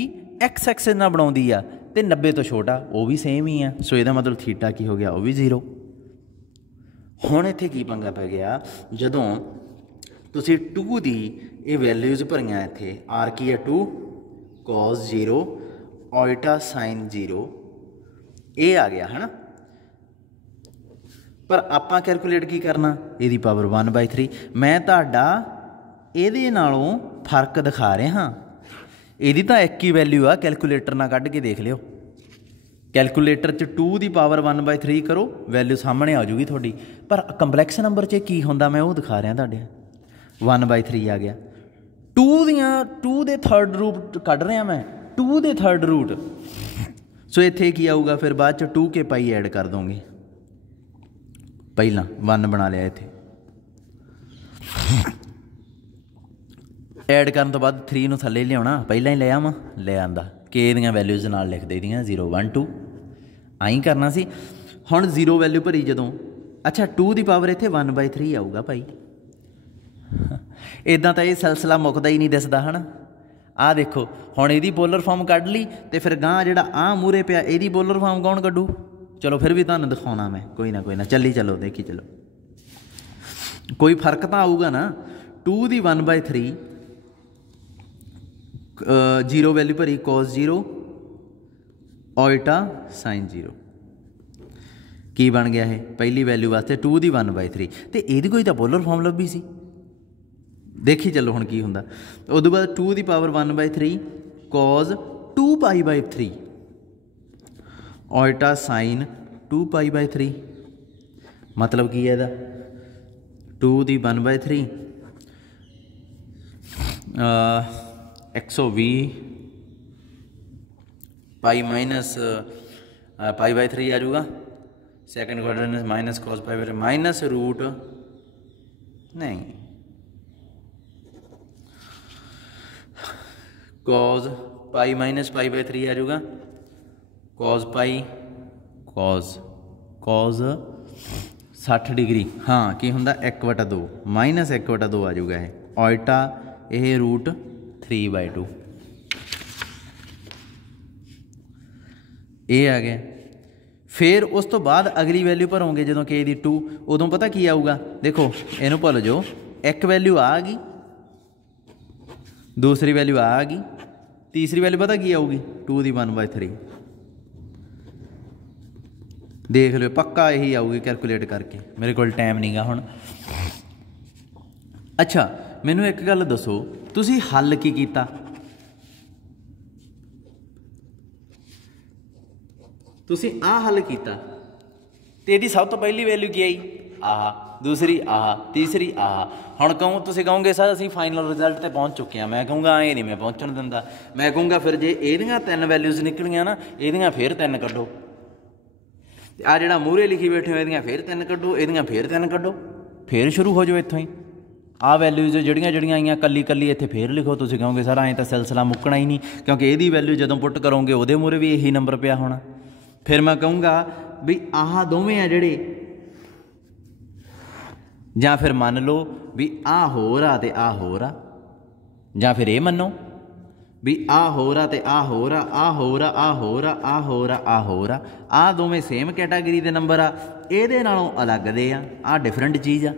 एक्स एक्सिस ना बनाउंदी आ ते 90 तो छोटा वो भी सेम ही है। सो इहदा मतलब थीटा की हो गया वो भी 0। हुण इत्थे की पंगा पै गया जदों तुसीं 2 दी ये वैल्यूज़ भरियां इत्थे आर की है 2 cos 0 ओल्टा साइन 0 ये आ गया है ना पर आपां कैलकुलेट की करना इहदी पावर 1/3 मैं तुहाडा इहदे नालों फर्क दिखा रहा हाँ इहदी तां एक ही वैल्यू आ कैलकुलेटर ना कढ के देख लिओ कैलकुलेटर च 2 दी पावर 1/3 करो वैल्यू सामने आ जूगी थोड़ी पर कंपलैक्स नंबर च की हुंदा मैं वो दिखा रहा तुहाडे 1/3 आ गया 2 दे थर्ड रूट कढ रहा मैं 2 दे थर्ड रूट सो इत्थे की आऊगा फिर बाद च 2 के पाई ऐड कर दोगे पहला 1 बना लिया इत्थे ऐड करन तो बाद 3 नूं थल्ले लियाउणा पहला ही ले आवां ले आंदा के इहदियां वैल्यूज़ नाल लिख देदियां 0 1 2 आई करना सी। हुण 0 वैल्यू भरी जदों अच्छा 2 दी पावर इत्थे 1/3 आऊगा भाई इदां तां ये सिलसिला मुकदा ही नहीं दिसदा है ना। आ देखो हुण इहदी पोलर फॉर्म कढ ली तो फिर गां जिहड़ा आ मूहरे पिया इहदी पोलर फॉर्म कौन कढू चलो फिर भी तुहानूं दिखाउणा मैं कोई ना चली चलो देखी चलो कोई फर्क तो आऊगा ना 2 दी 1/3 0 वैल्यू भरी cos 0 ओल्टा साइन 0 की बन गया है पहली वैल्यू वास्ते 2 दी 1/3 तो यही कोई तो पोलर फॉर्म लभी सी देखी चलो हुण की हुंदा उदों बाद 2 दी पावर 1/3 cos 2π/3 ओल्टा साइन 2π/3 मतलब की है इहदा 2 दी 1/3 120 पाई माइनस π/3 आ जाऊगा second quadrant minus cos π/3 minus root नहीं cos पाई माइनस π/3 आ जाऊगा cos पाई cos 60 डिग्री हाँ की हुंदा 1/2 माइनस 1/2 आ जाऊगा है ओल्टा यह रूट 3/2 ये आ गया। फिर उस तो बाद अगली वैल्यू भरोगे जो के दी 2 उदों पता की आऊगा देखो इनू भुल जाओ एक वैल्यू आ गई दूसरी वैल्यू आ गई तीसरी वैल्यू पता की आऊगी 2 दी 1/3 देख लो पक्का यही आऊगी कैलकुलेट करके मेरे को टाइम नहीं गा हुण। अच्छा मैनू एक गल दसो तुसी हल की कीता तुसी आ हल कीता ते इहदी सब तो पहली वैल्यू की आई आह दूसरी आह तीसरी आह हुण कहूँ तुसीं कहोगे सर असीं फाइनल रिजल्ट ते पहुँच चुके हैं मैं कहूँगा ये नहीं मैं पहुँचण दिंदा मैं कहूँगा फिर जे इहदियां 3 वैल्यूज़ निकलियां ना इहदियां फिर 3 कड्ढो आ जिहड़ा मूहरे लिखी बैठे हो इहदियां फिर 3 कड्ढो इहदियां फिर 3 कड्ढो फिर शुरू हो जाओ इत्थों ही आ वैल्यूज़ जिहड़ियां जिहड़ियां आईयां कल्ली कल्ली इत्थे फिर लिखो तुसीं कहोगे सर ऐं तां सिलसिला मुक्कना ही नहीं क्योंकि इहदी वैल्यू जदों पुट करोगे उहदे मूहरे भी यही नंबर पिया होना। फिर मैं कहूँगा भी आह दोवें आ जिहड़े जां फिर मान लो भी आ हो रहा ते आ हो रहा जां फिर ये मनो भी आ हो रहा तो आ हो रहा, आ हो रहा, आ हो रहा, आ हो रहा, आ हो रहा, आ दोवें सेम कैटागरी के नंबर आ, ये नालों अलग दे आ डिफरेंट चीज़ आ।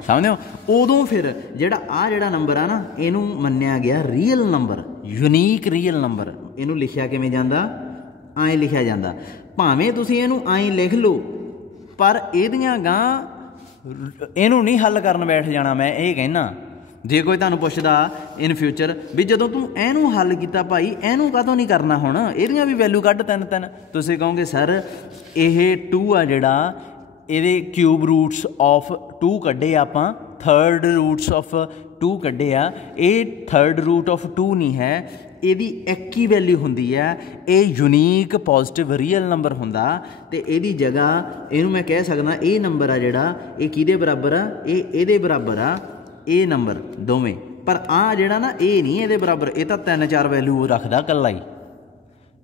समझते हो। उदों फिर जिहड़ा नंबर आ ना, इनू मन्निया गया real number, unique real number. इनू लिखिया किवें जांदा, आएँ लिखिया जांदा। भावें तुसीं इनू आएँ लिख लो, पर इहदियां गां इनू नहीं हल करन बैठ जाना। मैं ये कहना, जे कोई तुहानूं पुछदा इन फ्यूचर भी जदों तूं इहनू हल कीता भाई, इहनू काहतों नहीं करना हुण, इहदियां भी वैल्यू कढ तीन तीन। तुसीं कहोगे सर ये 2 आ जिहड़ा, ਇਹਦੇ क्यूब रूट्स ऑफ 2 ਕੱਢੇ ਆਪਾਂ, थर्ड रूट्स ऑफ 2 ਕੱਢੇ ਆ। ਇਹ थर्ड रूट ऑफ 2 नहीं है, ਇਹਦੀ ਇੱਕ ਹੀ ਵੈਲਿਊ ਹੁੰਦੀ ਹੈ। ਇਹ ਯੂਨੀਕ ਪੋਜ਼ਿਟਿਵ ਰੀਅਲ ਨੰਬਰ ਹੁੰਦਾ, ਤੇ ਇਹਦੀ ਜਗ੍ਹਾ ਇਹਨੂੰ ਮੈਂ ਕਹਿ ਸਕਦਾ ਇਹ ਨੰਬਰ ਆ ਜਿਹੜਾ, ਇਹ ਕਿਹਦੇ ਬਰਾਬਰ ਆ, ਇਹ ਇਹਦੇ ਬਰਾਬਰ ਆ, ਇਹ ਨੰਬਰ ਦੋਵੇਂ। ਪਰ ਆ ਜਿਹੜਾ ਨਾ, ਇਹ ਨਹੀਂ ਇਹਦੇ ਬਰਾਬਰ, ਇਹ ਤਾਂ 3-4 ਵੈਲਿਊ ਰੱਖਦਾ ਇਕੱਲਾ ਹੀ।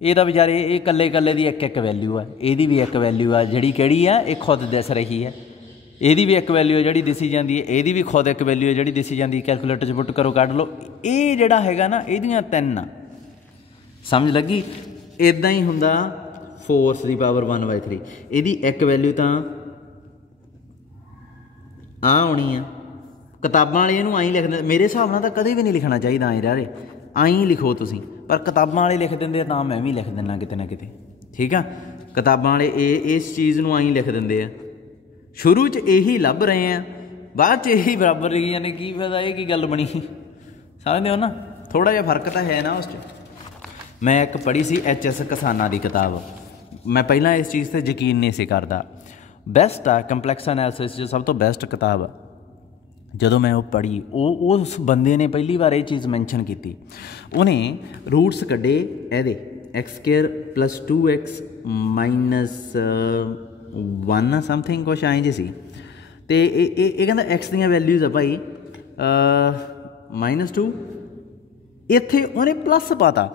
ਇਹਦਾ ਵਿਚਾਰੇ ਇਹ ਕੱਲੇ ਕੱਲੇ ਦੀ ਇੱਕ ਇੱਕ ਵੈਲਿਊ ਹੈ, ਇਹਦੀ ਵੀ ਇੱਕ ਵੈਲਿਊ ਆ ਜਿਹੜੀ ਕਿਹੜੀ ਆ, ਇਹ ਖੁਦ ਦਿਸ ਰਹੀ ਹੈ। ਇਹਦੀ ਵੀ ਇੱਕ ਵੈਲਿਊ ਹੈ ਜਿਹੜੀ ਦਿਸੀ ਜਾਂਦੀ ਹੈ, ਇਹਦੀ ਵੀ ਖੁਦ ਇੱਕ ਵੈਲਿਊ ਹੈ ਜਿਹੜੀ ਦਿਸੀ ਜਾਂਦੀ। ਕੈਲਕੂਲੇਟਰ 'ਚ ਪੁੱਟ ਕਰੋ, ਕੱਢ ਲਓ। ਇਹ ਜਿਹੜਾ ਹੈਗਾ ਨਾ, ਇਹਦੀਆਂ 3 ਆ। ਸਮਝ ਲੱਗੀ। ਇੱਦਾਂ ਹੀ ਹੁੰਦਾ ਫੋਰਸ ਦੀ ਪਾਵਰ 1/3। ਇਹਦੀ ਇੱਕ ਵੈਲਿਊ ਤਾਂ ਆ ਆਉਣੀ ਆ। ਕਿਤਾਬਾਂ ਵਾਲੇ ਇਹਨੂੰ ਆਈ ਲਿਖਦੇ, ਮੇਰੇ ਹਿਸਾਬ ਨਾਲ ਤਾਂ ਕਦੇ ਵੀ ਨਹੀਂ ਲਿਖਣਾ ਚਾਹੀਦਾ ਆਏਂ ਯਾਰ, ਆਈ ਲਿਖੋ ਤੁਸੀਂ। ਪਰ ਕਿਤਾਬਾਂ ਵਾਲੇ ਲਿਖ ਦਿੰਦੇ ਆ, ਤਾਂ ਮੈਂ ਵੀ ਲਿਖ ਦਿੰਦਾ ਕਿਤੇ ਨਾ ਕਿਤੇ। ਠੀਕ ਆ, ਕਿਤਾਬਾਂ ਵਾਲੇ ਇਸ ਚੀਜ਼ ਨੂੰ ਆਈ ਲਿਖ ਦਿੰਦੇ ਆ। ਸ਼ੁਰੂ 'ਚ ਇਹੀ ਲੱਭ ਰਹੇ ਆ, ਬਾਅਦ 'ਚ ਇਹੀ ਬਰਾਬਰ ਲਿਖੀ ਜਾਂਦੇ। ਕੀ ਫਾਇਦਾ, ਇਹ ਕੀ ਗੱਲ ਬਣੀ। ਸਮਝਦੇ ਹੋ ਨਾ, ਥੋੜ੍ਹਾ ਜਿਹਾ ਫਰਕ ਤਾਂ ਹੈ ਨਾ ਉਸ 'ਚ। ਮੈਂ ਇੱਕ ਪੜ੍ਹੀ ਸੀ HS ਕਿਸਾਨਾਂ ਦੀ ਕਿਤਾਬ, ਮੈਂ ਪਹਿਲਾਂ ਇਸ ਚੀਜ਼ 'ਤੇ ਯਕੀਨ ਨਹੀਂ ਸੀ ਕਰਦਾ। ਬੈਸਟ ਆ, ਕੰਪਲੈਕਸ ਐਨਾਲਿਸਿਸ 'ਚ ਸਭ ਤੋਂ ਬੈਸਟ ਕਿਤਾਬ ਆ। ਜਦੋਂ ਮੈਂ ਉਹ ਪੜ੍ਹੀ, ਉਸ ਬੰਦੇ ਨੇ ਪਹਿਲੀ ਵਾਰ ਇਹ ਚੀਜ਼ ਮੈਂਸ਼ਨ ਕੀਤੀ। ਉਹਨੇ ਰੂਟਸ ਕੱਢੇ ਇਹਦੇ x² + 2x - 1 ਸਮਥਿੰਗ ਕੁਛ ਐਂ ਜਿਹੀ ਸੀ। ਅਤੇ ਇਹ ਕਹਿੰਦਾ x ਦੀਆਂ ਵੈਲਿਊਜ਼ ਆ ਭਾਈ -2। ਇੱਥੇ ਉਹਨੇ ਪਲੱਸ ਪਾਤਾ।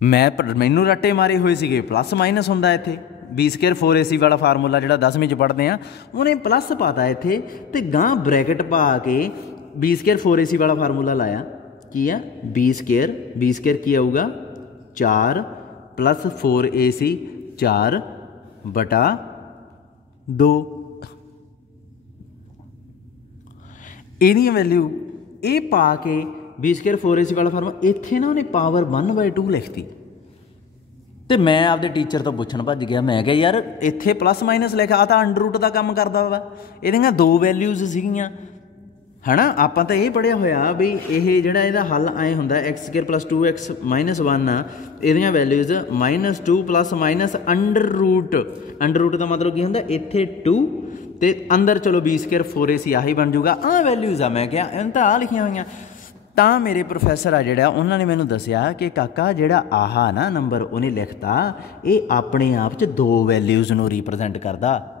ਮੈਨੂੰ ਰੱਟੇ ਮਾਰੇ ਹੋਏ ਸੀਗੇ, ਪਲੱਸ ਮਾਈਨਸ ਹੁੰਦਾ ਇੱਥੇ। B² 4AC ਵਾਲਾ ਫਾਰਮੂਲਾ ਜਿਹੜਾ 10ਵੀਂ 'ਚ ਪੜ੍ਹਦੇ ਆ, ਉਹਨੇ ਪਲੱਸ ਪਾਤਾ ਇੱਥੇ, ਅਤੇ ਗਾਂ ਬਰੈਕਟ ਪਾ ਕੇ B² 4AC ਵਾਲਾ ਫਾਰਮੂਲਾ ਲਾਇਆ। ਕੀ ਆ B² ਕੀ ਆਊਗਾ 4 + 4AC 4/2। ਇਹਦੀ ਵੈਲਿਊ ਇਹ ਪਾ ਕੇ B² 4AC ਵਾਲਾ ਫਾਰਮੂਲਾ ਇੱਥੇ ਨਾ ਉਹਨੇ ਪਾਵਰ 1/2 ਲਿਖਤੀ। ਅਤੇ ਮੈਂ ਆਪਦੇ ਟੀਚਰ ਤੋਂ ਪੁੱਛਣ ਭੱਜ ਗਿਆ। ਮੈਂ ਕਿਹਾ ਯਾਰ ਇੱਥੇ ਪਲੱਸ ਮਾਈਨਸ ਲਿਖਿਆ, ਆ ਤਾਂ ਅੰਡਰ ਰੂਟ ਦਾ ਕੰਮ ਕਰਦਾ ਵਾ। ਇਹਦੀਆਂ 2 ਵੈਲਿਊਜ਼ ਸੀਗੀਆਂ, ਹੈ ਨਾ। ਆਪਾਂ ਤਾਂ ਇਹ ਪੜ੍ਹਿਆ ਹੋਇਆ ਵੀ ਇਹ ਜਿਹੜਾ ਇਹਦਾ ਹੱਲ ਐਂ ਹੁੰਦਾ x² + 2x - 1 ਆ। ਇਹਦੀਆਂ values -2 ± under root. Under root ਦਾ ਮਤਲਬ ਕੀ ਹੁੰਦਾ, ਇੱਥੇ 2 ਅਤੇ ਅੰਦਰ ਚਲੋ B² 4AC ਆਹੀ ਬਣ ਜੂਗਾ। ਆਹ ਵੈਲਿਊਜ਼ ਆ। ਮੈਂ ਕਿਹਾ ਇਹਨਾਂ ਤਾਂ ਆਹ ਲਿਖੀਆਂ ਹੋਈਆਂ। ਤਾਂ ਮੇਰੇ ਪ੍ਰੋਫੈਸਰ ਆ ਜਿਹੜਾ, ਉਹਨਾਂ ਨੇ ਮੈਨੂੰ ਦੱਸਿਆ ਕਿ ਕਾਕਾ ਜਿਹੜਾ ਆਹ ਨਾ ਨੰਬਰ ਉਹਨੇ ਲਿਖਤਾ, ਇਹ ਆਪਣੇ ਆਪ 'ਚ 2 ਵੈਲਿਊਜ਼ ਨੂੰ ਰੀਪ੍ਰਜੈਂਟ ਕਰਦਾ।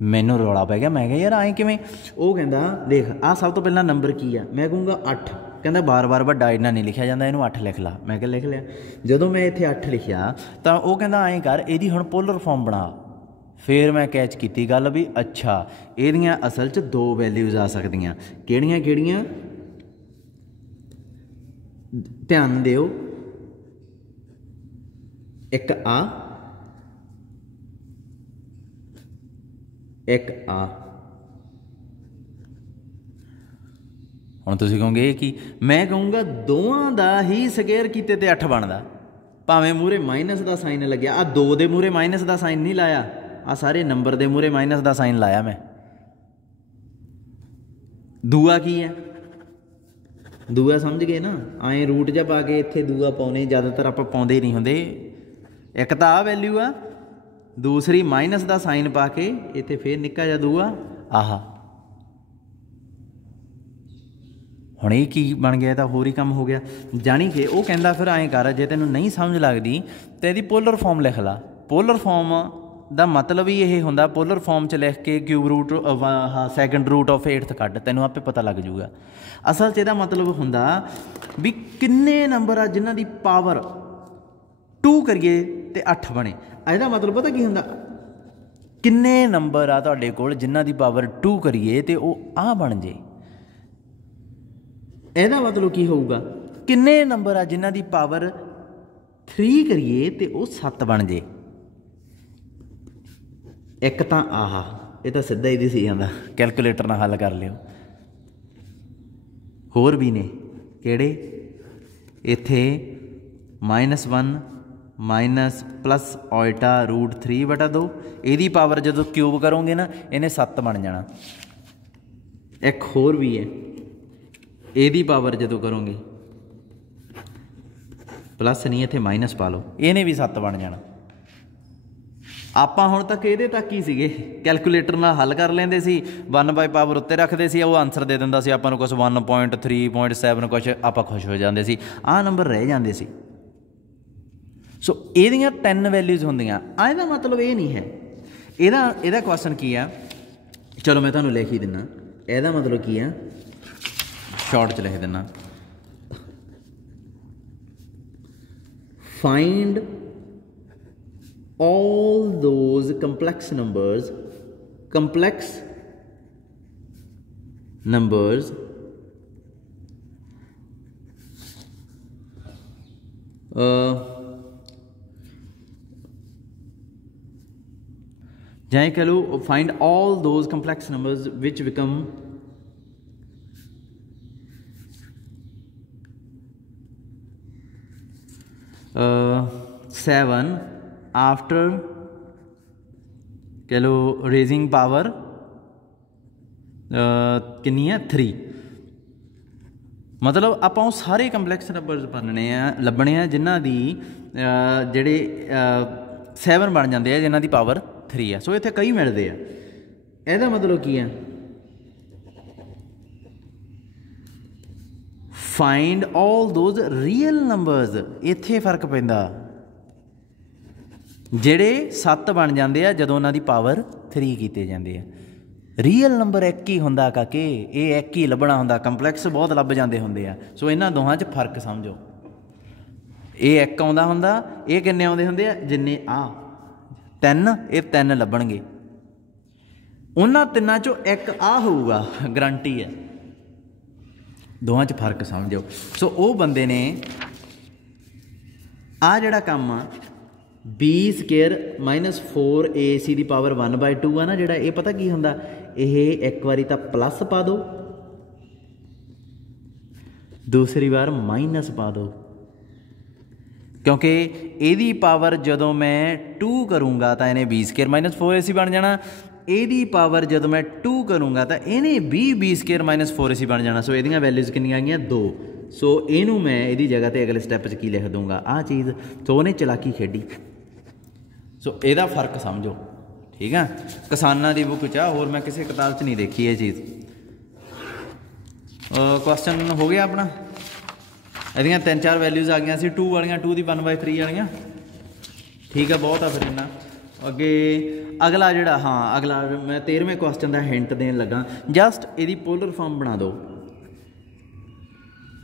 ਮੈਨੂੰ ਰੌਲਾ ਪੈ ਗਿਆ। ਮੈਂ ਕਿਹਾ ਯਾਰ ਐਂ ਕਿਵੇਂ। ਉਹ ਕਹਿੰਦਾ ਦੇਖ, ਆਹ ਸਭ ਤੋਂ ਪਹਿਲਾਂ ਨੰਬਰ ਕੀ ਆ। ਮੈਂ ਕਹੂੰਗਾ 8। ਕਹਿੰਦਾ ਬਾਰ-ਬਾਰ ਵੱਡਾ ਇੰਨਾ ਨਹੀਂ ਲਿਖਿਆ ਜਾਂਦਾ, ਇਹਨੂੰ 8 ਲਿਖ ਲਾ। ਮੈਂ ਕਿਹਾ ਲਿਖ ਲਿਆ। ਜਦੋਂ ਮੈਂ ਇੱਥੇ 8 ਲਿਖਿਆ ਤਾਂ ਉਹ ਕਹਿੰਦਾ ਐਂ ਕਰ, ਇਹਦੀ ਹੁਣ ਪੋਲਰ ਫਾਰਮ ਬਣਾ। ਫਿਰ ਮੈਂ ਕੈਚ ਕੀਤੀ ਗੱਲ ਵੀ ਅੱਛਾ, ਇਹਦੀਆਂ ਅਸਲ 'ਚ 2 ਵੈਲਿਊਜ਼ ਆ ਸਕਦੀਆਂ। ਕਿਹੜੀਆਂ ਕਿਹੜੀਆਂ, ਧਿਆਨ ਦਿਓ। ਇੱਕ ਆ, ਇੱਕ ਆ। ਹੁਣ ਤੁਸੀਂ ਕਹੋਗੇ ਇਹ ਕੀ। ਮੈਂ ਕਹੂੰਗਾ ਦੋਵਾਂ ਦਾ ਹੀ ਸਕੇਅਰ ਕੀਤੇ ਤੇ 8 ਬਣਦਾ, ਭਾਵੇਂ ਮੂਹਰੇ ਮਾਈਨਸ ਦਾ ਸਾਈਨ ਲੱਗਿਆ। ਆਹ 2 ਦੇ ਮੂਹਰੇ ਮਾਈਨਸ ਦਾ ਸਾਈਨ ਨਹੀਂ ਲਾਇਆ, ਆਹ ਸਾਰੇ ਨੰਬਰ ਦੇ ਮੂਹਰੇ ਮਾਈਨਸ ਦਾ ਸਾਈਨ ਲਾਇਆ ਮੈਂ। ਦੂਆ ਕੀ ਹੈ, ਦੂਆ ਸਮਝ ਗਏ ਨਾ। ਐਂ ਰੂਟ ਜਿਹਾ ਪਾ ਕੇ ਇੱਥੇ ਦੂਆ ਪਾਉਣੇ, ਜ਼ਿਆਦਾਤਰ ਆਪਾਂ ਪਾਉਂਦੇ ਨਹੀਂ ਹੁੰਦੇ। ਇੱਕ ਤਾਂ ਆਹ ਵੈਲਿਊ ਆ, ਦੂਸਰੀ ਮਾਈਨਸ ਦਾ ਸਾਈਨ ਪਾ ਕੇ ਇੱਥੇ ਫਿਰ ਨਿੱਕਾ ਜਿਹਾ ਦੂਆ ਆਹ। ਹੁਣ ਇਹ ਕੀ ਬਣ ਗਿਆ, ਤਾਂ ਹੋਰ ਹੀ ਕੰਮ ਹੋ ਗਿਆ। ਜਾਣੀ ਕਿ ਉਹ ਕਹਿੰਦਾ ਫਿਰ ਐਂ ਕਰ, ਜੇ ਤੈਨੂੰ ਨਹੀਂ ਸਮਝ ਲੱਗਦੀ ਤਾਂ ਇਹਦੀ ਪੋਲਰ ਫਾਰਮ ਲਿਖ ਲਾ। ਪੋਲਰ ਫਾਰਮ ਦਾ ਮਤਲਬ ਹੀ ਇਹ ਹੁੰਦਾ, ਪੋਲਰ ਫਾਰਮ 'ਚ ਲਿਖ ਕੇ cube root second root of 8th ਕੱਢ, ਤੈਨੂੰ ਆਪੇ ਪਤਾ ਲੱਗ ਜੂਗਾ। ਅਸਲ 'ਚ ਇਹਦਾ ਮਤਲਬ ਹੁੰਦਾ ਵੀ ਕਿੰਨੇ ਨੰਬਰ ਆ ਜਿਨ੍ਹਾਂ ਦੀ ਪਾਵਰ 2 ਕਰੀਏ ਅਤੇ 8 ਬਣੇ। ਇਹਦਾ ਮਤਲਬ ਪਤਾ ਕੀ ਹੁੰਦਾ, ਕਿੰਨੇ ਨੰਬਰ ਆ ਤੁਹਾਡੇ ਕੋਲ ਜਿਨ੍ਹਾਂ ਦੀ ਪਾਵਰ 2 ਕਰੀਏ ਅਤੇ ਉਹ ਆਹ ਬਣ ਜੇ। ਇਹਦਾ मतलब की होऊगा किन्ने नंबर आ जिन्हां दी पावर 3 करिए तो वो 7 बन जे। एक तो आह ये तो सीधा ही सी जाता, कैलकुलेटर नाल हल कर लियो। होर भी ने किहड़े इत्थे -1 माइनस प्लस ओल्टा √3/2 ਇਹਦੀ पावर जो क्यूब करोगे ना इन्हें 7 बन जाना। एक होर भी है ਇਹਦੀ पावर जो करोगे प्लस नहीं इत्थे माइनस पा लो इन्हें भी 7 बन जाना। ਆਪਾਂ ਹੁਣ तक ਇਹਦੇ तक ही ਸੀਗੇ, कैलकुलेटर ਨਾਲ हल कर लेंदे सी, 1/पावर उत्ते रखते सी, वो आंसर दे दिंदा सी आपां नूं कुछ 1.3.7 कुछ आपां खुश हो जाते सी, आह नंबर रह जाते सी। सो ਇਹਦੀਆਂ 10 वैल्यूज़ होंदियां। ਇਹਦਾ मतलब ये नहीं है ਇਹਦਾ क्वेश्चन की है, चलो मैं तुहानूं लिख ही दिना। ਇਹਦਾ मतलब की है शॉर्ट च लिख दिना, find all those complex numbers जाए कह लो find all those complex numbers which become seven after कह लो रेजिंग पावर कितनी है 3। मतलब आप सारे कंपलैक्स नंबर्स बनने लभने जिन्हों की जेडे 7 बन जाते हैं जिन्हों की पावर 3 है। सो इतने कई मिलते हैं। ਇਹਦਾ मतलब की है find all those real numbers. इत्थे फर्क पैंदा ਜਿਹੜੇ 7 बन जाते हैं ਜਦੋਂ ਉਹਨਾਂ ਦੀ पावर 3 ਕੀਤੇ ਜਾਂਦੇ ਆ। ਰੀਅਲ ਨੰਬਰ ਇੱਕ ਹੀ ਹੁੰਦਾ ਕਾਕੇ, ਇਹ ਇੱਕ ਹੀ ਲੱਭਣਾ ਹੁੰਦਾ, ਕੰਪਲੈਕਸ ਬਹੁਤ ਲੱਭ ਜਾਂਦੇ ਹੁੰਦੇ ਆ। ਸੋ ਇਹਨਾਂ ਦੋਹਾਂ 'ਚ ਫਰਕ ਸਮਝੋ। ਇਹ ਇੱਕ ਆਉਂਦਾ ਹੁੰਦਾ, ਇਹ ਕਿੰਨੇ ਆਉਂਦੇ ਹੁੰਦੇ ਆ ਜਿੰਨੇ ਆ 3, ਇਹ 3 ਲੱਭਣਗੇ। ਉਹਨਾਂ ਤਿੰਨਾਂ 'ਚੋਂ ਇੱਕ ਆ ਹੋਊਗਾ, ਗਰੰਟੀ ਹੈ। ਦੋਹਾਂ 'ਚ ਫਰਕ ਸਮਝੋ। ਸੋ ਉਹ ਬੰਦੇ ਨੇ ਆ ਜਿਹੜਾ ਕੰਮ ਆ b² -4ac ਦੀ ਪਾवर 1/2 ਆ ਨਾ ਜਿਹੜਾ, ਇਹ ਪਤਾ ਕੀ ਹੁੰਦਾ, ਇਹ ਇੱਕ ਵਾਰੀ ਤਾਂ प्लस ਪਾ ਦਿਓ, दूसरी बार माइनस पा दो, क्योंकि ਇਹਦੀ पावर ਜਦੋਂ मैं 2 करूँगा तो इन्हें b² -4ac बन जाना। ਇਹਦੀ पावर ਜਦੋਂ मैं 2 करूँगा तो इन्हें भी b² -4ac बन जाना। सो ਇਹਦੀਆਂ वैल्यूज़ कितनी आ गई 2। सो ਇਹਨੂੰ मैं ਇਹਦੀ जगह ਤੇ अगले स्टैप 'ਚ ਕੀ लिख दूँगा, आह चीज़। सो ਉਹਨੇ चलाकी खेडी। सो ਇਹਦਾ फर्क समझो, ठीक है। किसानां दी बुक 'ਚ आ, होर मैं किसी किताब 'ਚ नहीं देखी ये चीज़। क्वेश्चन हो गया अपना। ਇਹਦੀਆਂ 3-4 वैल्यूज़ आ गई सी 2 वालियां, 2 ਦੀ 1/3 वालियां, ठीक है। बहुत आ फिर इन्ना अगे अगला जोड़ा, हाँ अगला मैं 13वें क्वेश्चन का हिंट देन लगा। जस्ट यदि पोलर फॉर्म बना दो।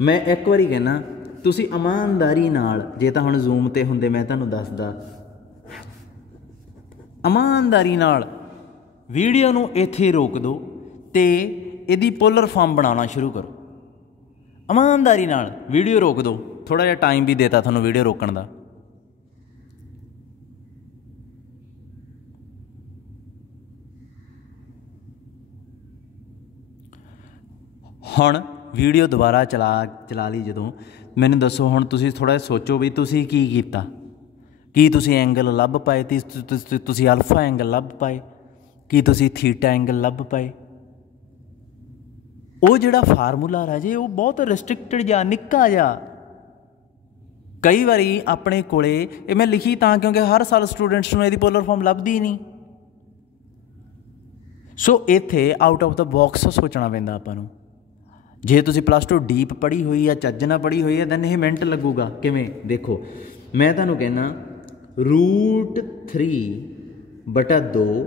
मैं एक बारी कहना, तुसी ईमानदारी नाल, जे तां हुण जूम ते हुंदे मैं तुहानूं दसदा, ईमानदारी नाल वीडियो नूं इत्थे रोक दो ते ਇਹਦੀ पोलर फॉर्म बनाना शुरू करो। ईमानदारी नाल वीडियो रोक दो, थोड़ा जिहा टाइम भी देता थानू वीडियो रोकण दा। हुण वीडियो दोबारा चला ली जदों, मैनूं दसो हुण तुसीं थोड़ा सोचो भी तुसीं की कीता, की तुसीं एंगल लभ पाए, तुसीं अल्फा एंगल लभ पाए, की तुसीं थीटा एंगल लभ पाए। वो जिहड़ा फार्मूला राजे वो बहुत रिस्ट्रिक्टेड जा, निक्का जा। कई बारी अपने कोले ये मैं लिखी तां क्योंकि हर साल स्टूडेंट्स नूं इहदी पोलर फॉर्म लभदी ही नहीं। सो इत्थे आउट ऑफ द बॉक्स सोचना पैंदा आपां नूं। जे तुसीं +2 डीप पढ़ी हुई है, चज नाल पढ़ी हुई है, दैन ये मिनट लगूगा। किवें देखो, मैं तुहानूं कहना √3/2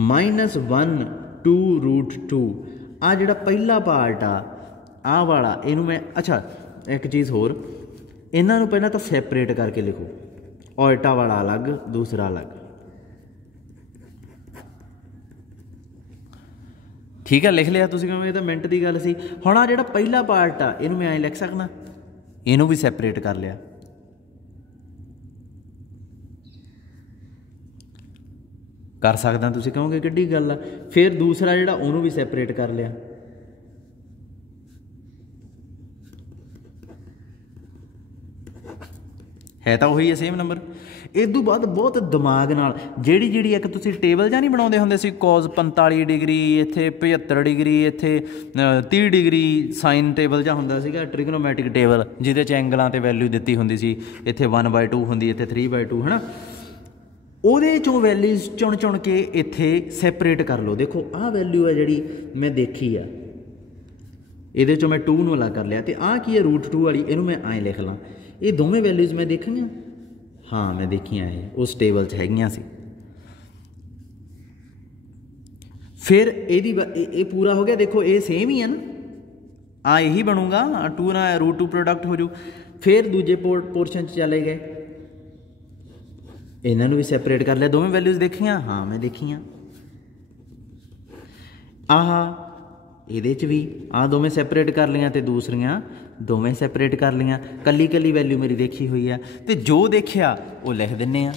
-1 2√2 आ जिहड़ा पहला पार्ट आ वाला, इनू मैं अच्छा एक चीज़ होर, इन्हां नूं पहलां तां सैपरेट करके लिखो, ऑल्टा वाला अलग दूसरा अलग, ठीक है, लिख लिया तुसीं कहोगे तो मिनट की गल सी। हुण आ जिहड़ा पहला पार्ट आ इहनूं मैं ऐ लिख सकदा, इहनूं भी सैपरेट कर लिया, कर सकदा, तुसीं कहोगे किड्डी गल आ। फिर दूसरा जिहड़ा उहनूं भी सैपरेट कर लिया, है तो वही है सेम नंबर। इदू बाद बहुत दिमाग नाल ਜਿਹੜੀ ਜਿਹੜੀ एक तुसीं टेबल ਜਾਂ नहीं बनाउंदे हुंदे सी, कॉज 45 डिग्री, इत्थे 75 डिग्री, इत्थे 30 डिग्री साइन टेबल ਜਾਂ ਹੁੰਦਾ ਸੀਗਾ, ट्रिगनोमैटिक टेबल ਜਿਹਦੇ 'ਚ ਐਂਗਲਾਂ ਤੇ वैल्यू ਦਿੱਤੀ ਹੁੰਦੀ ਸੀ, ਇੱਥੇ 1/2 ਹੁੰਦੀ, ਇੱਥੇ 3/2 है ना। ਉਹਦੇ ਚੋਂ ਵੈਲਿਊਜ਼ ਚੁਣ ਕੇ ਇੱਥੇ ਸੈਪਰੇਟ ਕਰ ਲਓ। ਦੇਖੋ ਆਹ ਵੈਲਿਊ ਹੈ ਜਿਹੜੀ ਮੈਂ ਦੇਖੀ ਆ, ਇਹਦੇ ਚੋਂ ਮੈਂ 2 ਨੂੰ ਅਲੱਗ ਕਰ ਲਿਆ, ਤੇ ਆਹ ਕੀ ਹੈ √2 ਵਾਲੀ, ਇਹਨੂੰ ਮੈਂ ਐਂ ਲਿਖ ਲਾਂ। ਇਹ ਦੋਵੇਂ ਵੈਲਿਊਜ਼ मैं देखीਆਂ, हाँ मैं देखिया है उस टेबल च हैगियां सी। फिर ये पूरा हो गया, देखो ये सेम ही है ना, हाँ यही बनूगा, 2 ना √2 प्रोडक्ट हो जू। फिर दूजे पोर्शन च चले गए, इन्हों भी सैपरेट कर लिया, दोवें वैल्यूज़ देखिया, हाँ मैं देखिया। आह ये भी आ दोवें सैपरेट कर लिया, तो दूसरियाँ दोवें सैपरेट कर लिया, कली कली वैल्यू मेरी देखी हुई है, तो जो देखिया वो लिख दिन्ने आ।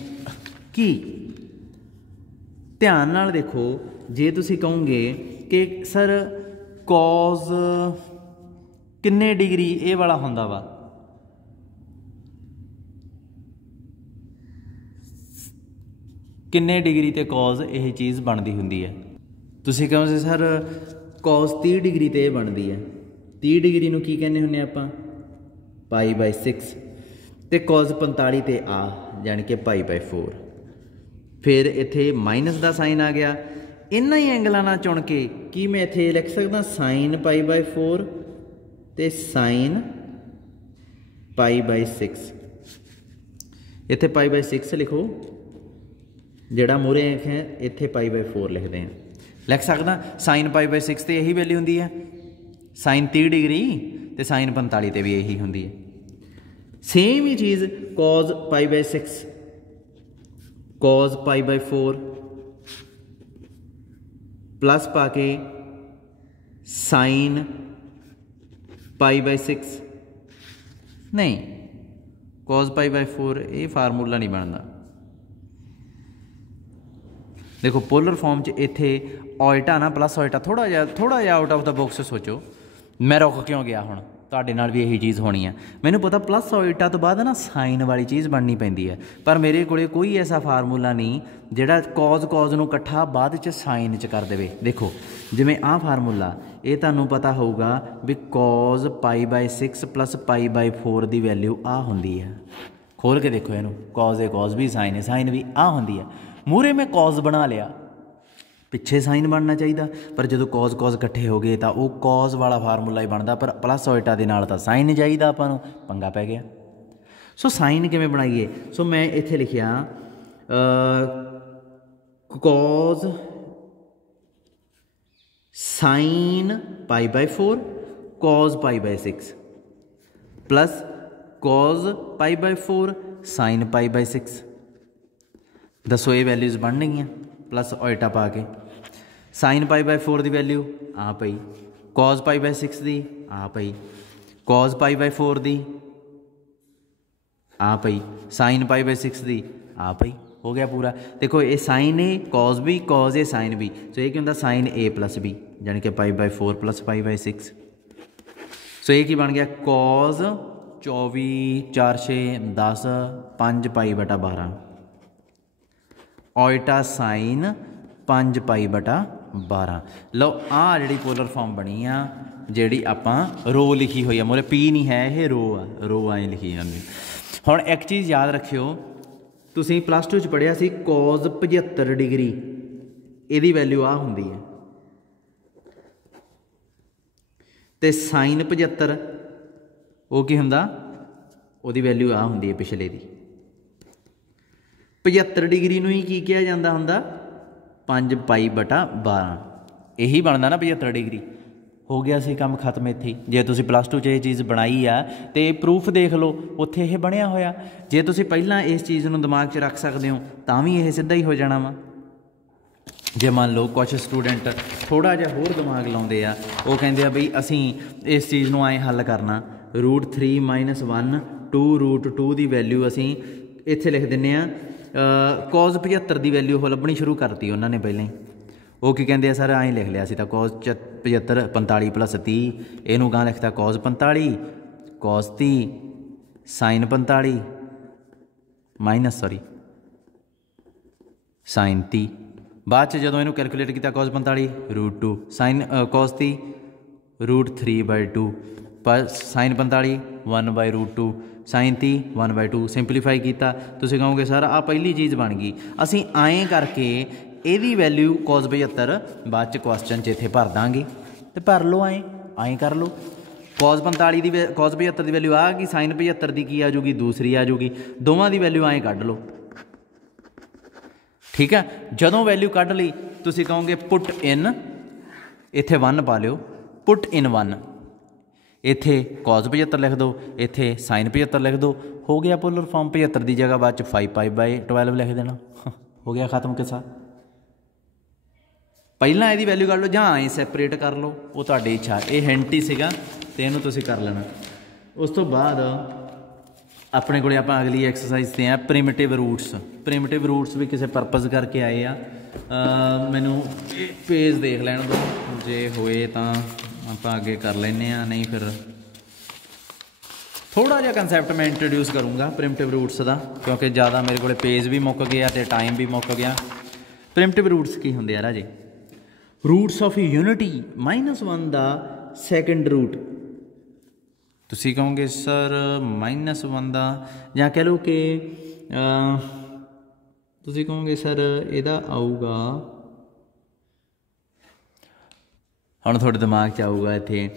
कि ध्यान नाल देखो, जे तुसी कहोगे कि सर कॉज किन्ने डिग्री ये वाला हुंदा वा, किन्ने डिग्री ते कॉज यह चीज़ बनती हुंदी है। तुसी कहोगे सर कॉज 30 डिग्री ते बनती है, 30 डिग्री नूं की कहने हुंदे आपां π/6, ते कॉज 45 ते आ यानी कि π/4। फिर इत्थे माइनस का साइन आ गया, इन्हां ही एंगलों नाल चुन के की मैं इत्थे लिख सकदा साइन π/4 ते साइन π/6। इत्थे π/6 लिखो, जिहड़ा मूहरे है इत्थे π/4 लिखते हैं, लिख सकदा साइन π/6 तो यही वैल्यू होंदी है, साइन 30 डिग्री तो साइन 45 तो भी यही होंदी है। सेम ही चीज़ कॉज π/6, कॉज π/4 प्लस पाके साइन π/6, नहीं कॉज π/4 ये फार्मूला नहीं बनता। देखो पोलर फॉर्म च इत्थे ऑल्टा ना प्लस ऑल्टा थोड़ा जिहा आउट ऑफ द बॉक्स सोचो, मैं रुक क्यों गया हुण, तुहाडे नाल भी यही चीज़ होनी है। मैनूं पता प्लस ऑल्टा तो बाद ना साइन वाली चीज़ बननी पैंदी है, पर मेरे कोले कोई ऐसा फार्मूला नहीं जिहड़ा कॉज नूं इकट्ठा बाद च साइन च कर देवे। देखो जिवें आ फार्मूला ये तुहानूं पता होगा भी कॉज π/6 प्लस π/4 की वैल्यू आ होंदी है। खोल के देखो इनू, कॉज भी साइन भी आ होंदी है। मूहरे मैं कॉज बना लिया, पिछे साइन बनना चाहिए, पर जो कॉज इकट्ठे हो गए तो वो कॉज वाला फार्मूला ही बनता, पर प्लस ऑल्टा के नाल तां साइन चाहिए, आपां नूं पंगा पै गया। सो साइन किवें बनाइए, सो मैं इत्थे लिखिया cos sine π/4 cos π/6 plus cos π/4 sine π/6। दसो ये वैल्यूज़ बन गई प्लस ऑल्टा पा के, साइन π/4 की वैल्यू आ पई, कॉज π/6 की आ पई, कॉज π/4 की आ पई, साइन π/6 की आ पई, हो गया पूरा। देखो ये साइन ए कॉज भी, कॉज ए साइन भी, सो ये क्या होंदा साइन ए प्लस बी यानी कि π/4 प्लस π/6। सो ये की बन गया कॉज 24 4 6 10 5 π/12 ऑल्टा साइन 5π/12। लो आ जी पोलर फॉर्म बनी आ, जी आपां रो लिखी हुई है, मोरे पी नहीं है, ये रो आ, रो आई लिखी जाती। हुण एक चीज़ याद रखियो, तुसीं प्लस 2 च पढ़िया सी कॉज 75 डिग्री इहदी वैल्यू आ हुंदी है, ते साइन 75 वो की हुंदा, उहदी वैल्यू आ हुंदी है पिछले दी। 75 डिग्री नूं ही की कहा जाता हुंदा 5π/12, यही बनता ना 75 डिग्री। हो गया सी काम खत्म इत्थे। जे तुसीं प्लस 2 च ये चीज़ बनाई आ तो प्रूफ देख लो उत्थे ये बनया होया। जे तुसीं पहलां इस चीज़ नूं दिमाग च रख सकते हो तां भी ये सीधा ही हो जाना वा। जे मान लो कुछ स्टूडेंट थोड़ा जिहा होर दिमाग लाउंदे आ, वो कहंदे आ बई असीं इस चीज़ नूं ऐ हल करना, √3 - 1 2 √2 की वैल्यू असीं इत्थे लिख दिंदे आ। cos 75 की वैल्यू वो लभनी शुरू करती उन्होंने पहले ही। वो की कहते हैं सर ऐं लिख लिया तो cos 75 45 + 30, इनू गां लिखता cos 45 cos 30 sin 45 sin 30। बाद च जदों इनू कैलकुलेट किया cos 45 √2 sin cos 30 √3/2 पर sin 45 1/√2 sin 30 1/2 ਸਿੰਪਲੀਫਾਈ ਕੀਤਾ। ਤੁਸੀਂ ਕਹੋਗੇ ਸਰ ਆ ਪਹਿਲੀ ਚੀज़ बन गई। ਅਸੀਂ ਐਂ ਕਰਕੇ ਇਹਦੀ वैल्यू cos 75 बाद च क्वेश्चन च इत्थे भर दांगे तो भर लो, ऐं कर लो। cos 45 की cos 75 की वैल्यू आ गई, sin 75 की आ जूगी दूसरी आ जूगी, दोवां की वैल्यू ऐं कढ़ लो। ठीक है, जदों वैल्यू कढ़ ली तुसीं कहोगे पुट इन, इत्थे 1 पा लिओ, पुट इन 1, इत्थे cos 75 लिख दो, इत्थे sin 75 लिख दो, हो गया पोलर फॉर्म। 75 की जगह बाद 5π/12 लिख देना, हो गया खत्म किस्सा। पहला यदी वैल्यू कढ़ लो जां ऐ सैपरेट कर लो, वो तुहाडी इच्छा। ये हिंट ही सीगा ते इहनूं तुसीं कर लेना। उस तो बाद अपने को आपां अगली एक्सरसाइज ते हैं प्रिमिटिव रूट्स। प्रिमिटिव रूट्स भी किसी परपज़ करके आए आ। मैनू पेज देख लैण दो, जे होए तां आपां अगे कर लैंदे आ, नहीं फिर थोड़ा जिहा कंसैप्ट मैं इंट्रोड्यूस करूँगा प्रिमिटिव रूट्स का, क्योंकि ज़्यादा मेरे को पेज भी मुक गया तो टाइम भी मुक गया। प्रिमिटिव रूट्स की होंदे आ राजे? रूट्स ऑफ यूनिटी -1 का सैकेंड रूट। तुसीं कहोगे सर -1 का, या कह लो कि तुसीं कहोगे सर इहदा आऊगा, हुण तुहाडे दिमाग च आऊगा इत्थे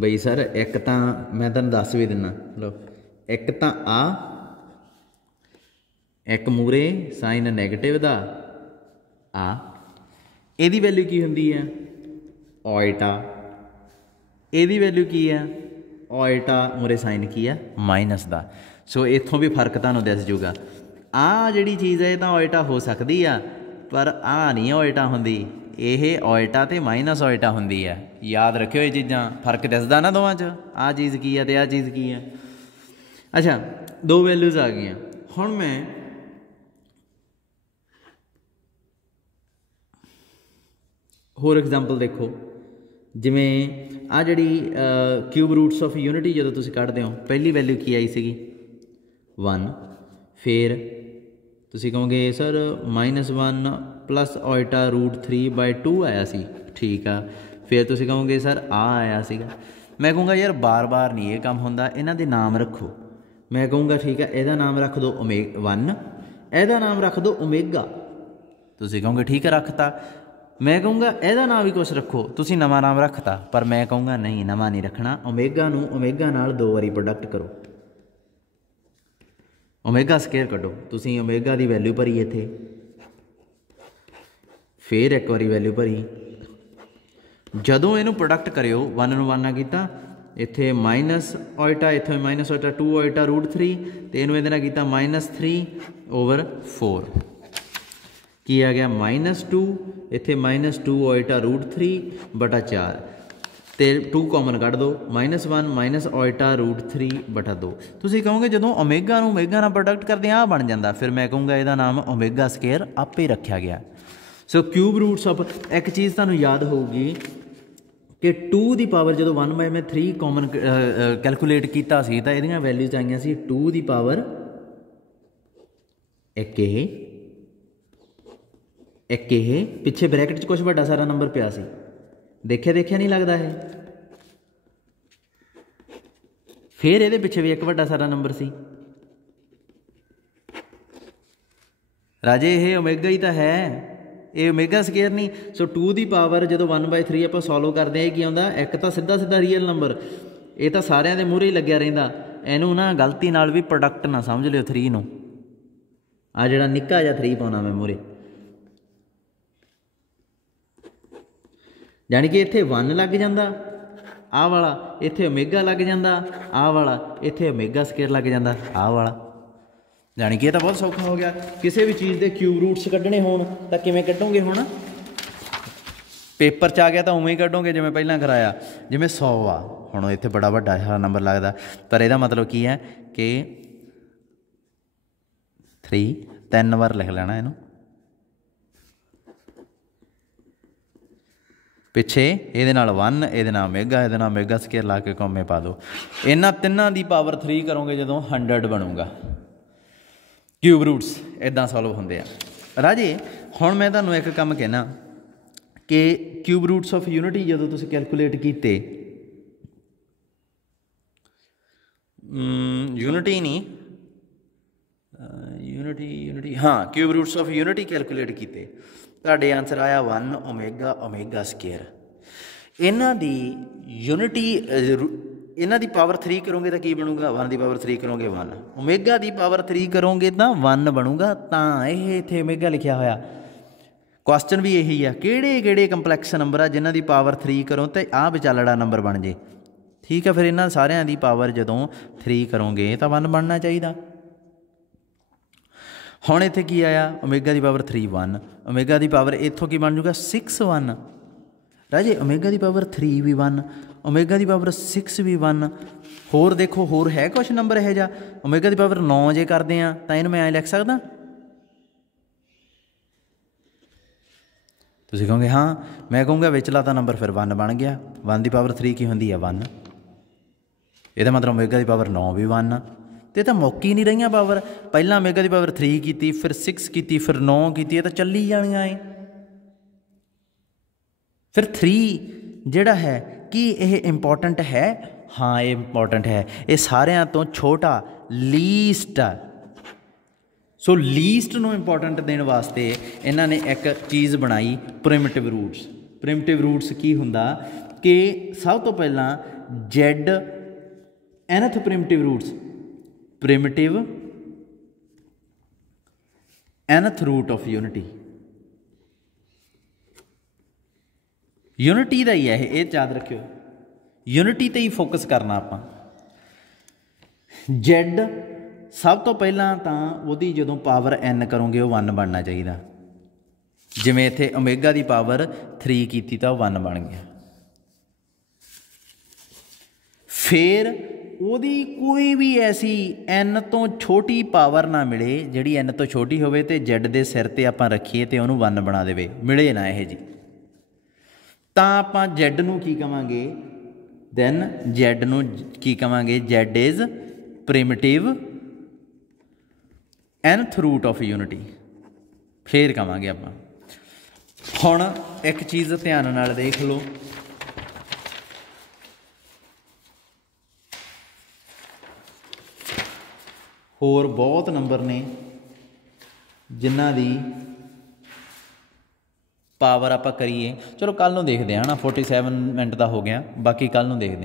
बई सर एक तां मैं तुहानूं दस भी दिना, लो एक तां आ, एक मूरे साइन नैगेटिव का आ, ਇਹਦੀ वैल्यू की होंदी है ओइटा, ਇਹਦੀ वैल्यू की है ओइटा, मुरे साइन की है माइनस का। सो इत्थों भी फर्क तुहानूं दिस जूगा। आ जिहड़ी चीज़ है तां ओइटा हो सकती है, पर आ नहीं ओइटा होंदी, ये ओइटा ते माइनस ओइटा होंदी है। याद रखियो ये चीज़ां, फर्क दिसदा ना दोवां च, आ चीज़ की है ते आ चीज़ की है। अच्छा, दो वैल्यूज़ आ गई। हुण मैं होर एग्जाम्पल देखो, जिमें आ जी क्यूब रूट्स ऑफ यूनिटी जो तुम कढ़ते हो, पहली वैल्यू की आई सी 1, फिर तुम कहोगे सर -1 + ओइटा √3/2 आया सी, ठीक है। फिर तुम कहोगे सर आ आया सीगा। मैं कहूँगा यार बार बार नहीं ये काम होंदा, इन्हां दे नाम रखो। मैं कहूँगा ठीक है, ਇਹਦਾ नाम रख दो 1, ਇਹਦਾ नाम रख दो ओमेगा। तुम कहोगे ठीक है रखता। मैं कहूँगा ਇਹਦਾ नाम भी कुछ रखो, तुसीं नवा नाम रखता, पर मैं कहूँगा नहीं नवा नहीं रखना। ओमेगा नूं ओमेगा नाल 2 बारी प्रोडक्ट करो, ओमेगा स्केयर कढो। तुसीं ओमेगा की वैल्यू भरी इत्थे, फिर एक बारी वैल्यू भरी। जदों इनू प्रोडक्ट करियो 1 नूं 1 कीता, इत्थे माइनस ओइटा, इत्थे माइनस ओइटा 2 ओइटा √3, तो इनू इहदे नाल कीता -3/4 की आ गया -2, इत्थे -2 ओइटा √3/4, तो 2 कॉमन कढ़ दो, -1 - ओइटा √3/2। तुसीं कहोगे जदों ओमेगा नूं ओमेगा नाल प्रोडक्ट करदे आ बन जाता, फिर मैं कहूँगा इहदा नाम ओमेगा स्केयर आपे रखा गया। सो क्यूब रूट्स ऑफ, एक चीज़ तुहानूं याद होगी कि 2 की पावर जो 1/3 कॉमन कैलकुलेट किया सी, तां इहदियां वैल्यूज आईयां सी 2 की पावर एक ये पिछे ब्रैकेट च कुछ बड़ा सारा नंबर पिया सी, देखिया नहीं लगता है। फिर ये पिछे भी एक बड़ा सारा नंबर सी। राजे ये ओमेगा ही तो है, ये ओमेगा स्केयर नहीं। सो 2 की पावर जो 1/3 आप सॉल्व करते हैं, की आता एक तो सीधा रियल नंबर, ये तो सारिਆਂ ਦੇ ਮੂਹਰੇ ही लग्या रहिंदा। इनू ना गलती नाल भी प्रोडक्ट ना समझ लियो 3 नूं, आ जिहड़ा निक्का जिहा 3 पाउणा मैं मूहरे, जानी कि इत्थे 1 लग जाता, आ वाला इत्थे ओमेगा लग जाता, आ वाला इत्थे ओमेगा स्केयर लग जाता, आ वाला। जानी कि ये तो बहुत सौखा हो गया। किसी भी चीज़ के क्यूब रूट्स कढ़ने होण तां किवें कढ़ोगे? हुण पेपर च आ गया तो उवें ही कढोगे जिवें पहलां कराया, जिवें 100 आ हुण इत्थे बड़ा वड्डा नंबर लगदा, पर इहदा मतलब की है कि 3 3 बार लिख लेना इहनूं, पिछे ये 1 ये ओमेगा स्केयर ला के कौमे पा दो। इन्हां तिन्हां दी पावर 3 करोगे जदों 100 बनूगा। क्यूब रूट्स इदां सॉल्व होंदे आ राजे। हुण मैं तुहानूं एक काम कहना कि क्यूब रूट्स ऑफ यूनिटी जदों तुसीं कैलकुलेट कीते, यूनिटी नहीं यूनिटी हाँ cube roots of unity calculate किए, तुहाडे आंसर आया 1 ओमेगा ओमेगा स्केयर। इन्हां दी यूनिटी इन्हां दी पावर 3 करोगे तो की बनूगा, 1 की पावर 3 करोगे 1, ओमेगा की पावर 3 करोगे तो 1 बनूगा। तां ये इत्थे ओमेगा लिखिया होया। क्वेश्चन भी यही है, किहड़े किहड़े कंपलैक्स नंबर आ जिन्हां दी पावर 3 करो तो आ विचालड़ा नंबर बन जे। ठीक है, फिर इन्हां सारियां दी पावर जदों 3 करोगे तो 1 बनना चाहिए। हुण इत्थे की आया, ओमेगा की पावर 3 1, ओमेगा की पावर इत्थों की बन जूगा 6 1 राजे। ओमेगा की पावर 3 भी 1, ओमेगा की पावर 6 भी 1। होर देखो होर है कुछ नंबर यह जा, ओमेगा की पावर 9 जे करते हैं तो इन्हूं मैं लिख सकदा। तुसीं कहोगे हाँ, मैं कहूँगा विचला तो नंबर फिर 1 बन गया। 1 की पावर 3 की होंदी है 1, ਇਹਦਾ मतलब ओमेगा की पावर 9 भी 1। तो ये मौकी नहीं रही पावर, पहला ओमेगा की पावर 3 की, फिर 6 की, फिर 9 की, ये तो चली जानियां है। फिर 3 जिहड़ा है कि यह इंपॉर्टेंट है, हाँ ये इंपॉर्टेंट है, ये सारियां तो छोटा लीस्ट आ। सो लीस्ट नूं इंपॉर्टेंट देने वास्ते इन्हां ने एक चीज़ बनाई, प्रिमिटिव रूट्स। प्रिमिटिव रूट्स की हुंदा कि सब तो पहला z nth primitive roots, primitive nth root of unity, unity का ही है ये याद रखियो, यूनिटी ते ही फोकस करना आपां। जेड सब तो पहला तो वही जदों पावर n करोगे वो 1 बनना चाहिए। जिमें इत्थे ओमेगा की पावर 3 की तो 1 बन गया। फिर ਉਹਦੀ कोई भी ऐसी n तो छोटी पावर ना मिले जिहड़ी n तो छोटी होवे ते z दे सिर ते आपां रखीए ते उहनूं 1 बना देवे, मिले ना यह जी, तां आपां z नूं की कवांगे, दैन z नूं की कवांगे, z is primitive nth root of unity. फिर कवांगे आपां। हुण एक चीज़ ध्यान नाल देख लो, होर बहुत नंबर ने जिन्हां दी पावर आपां करिए। चलो कल नूं देखदे हां ना, 47 मिनट का हो गया, बाकी कल नूं देखदे हां।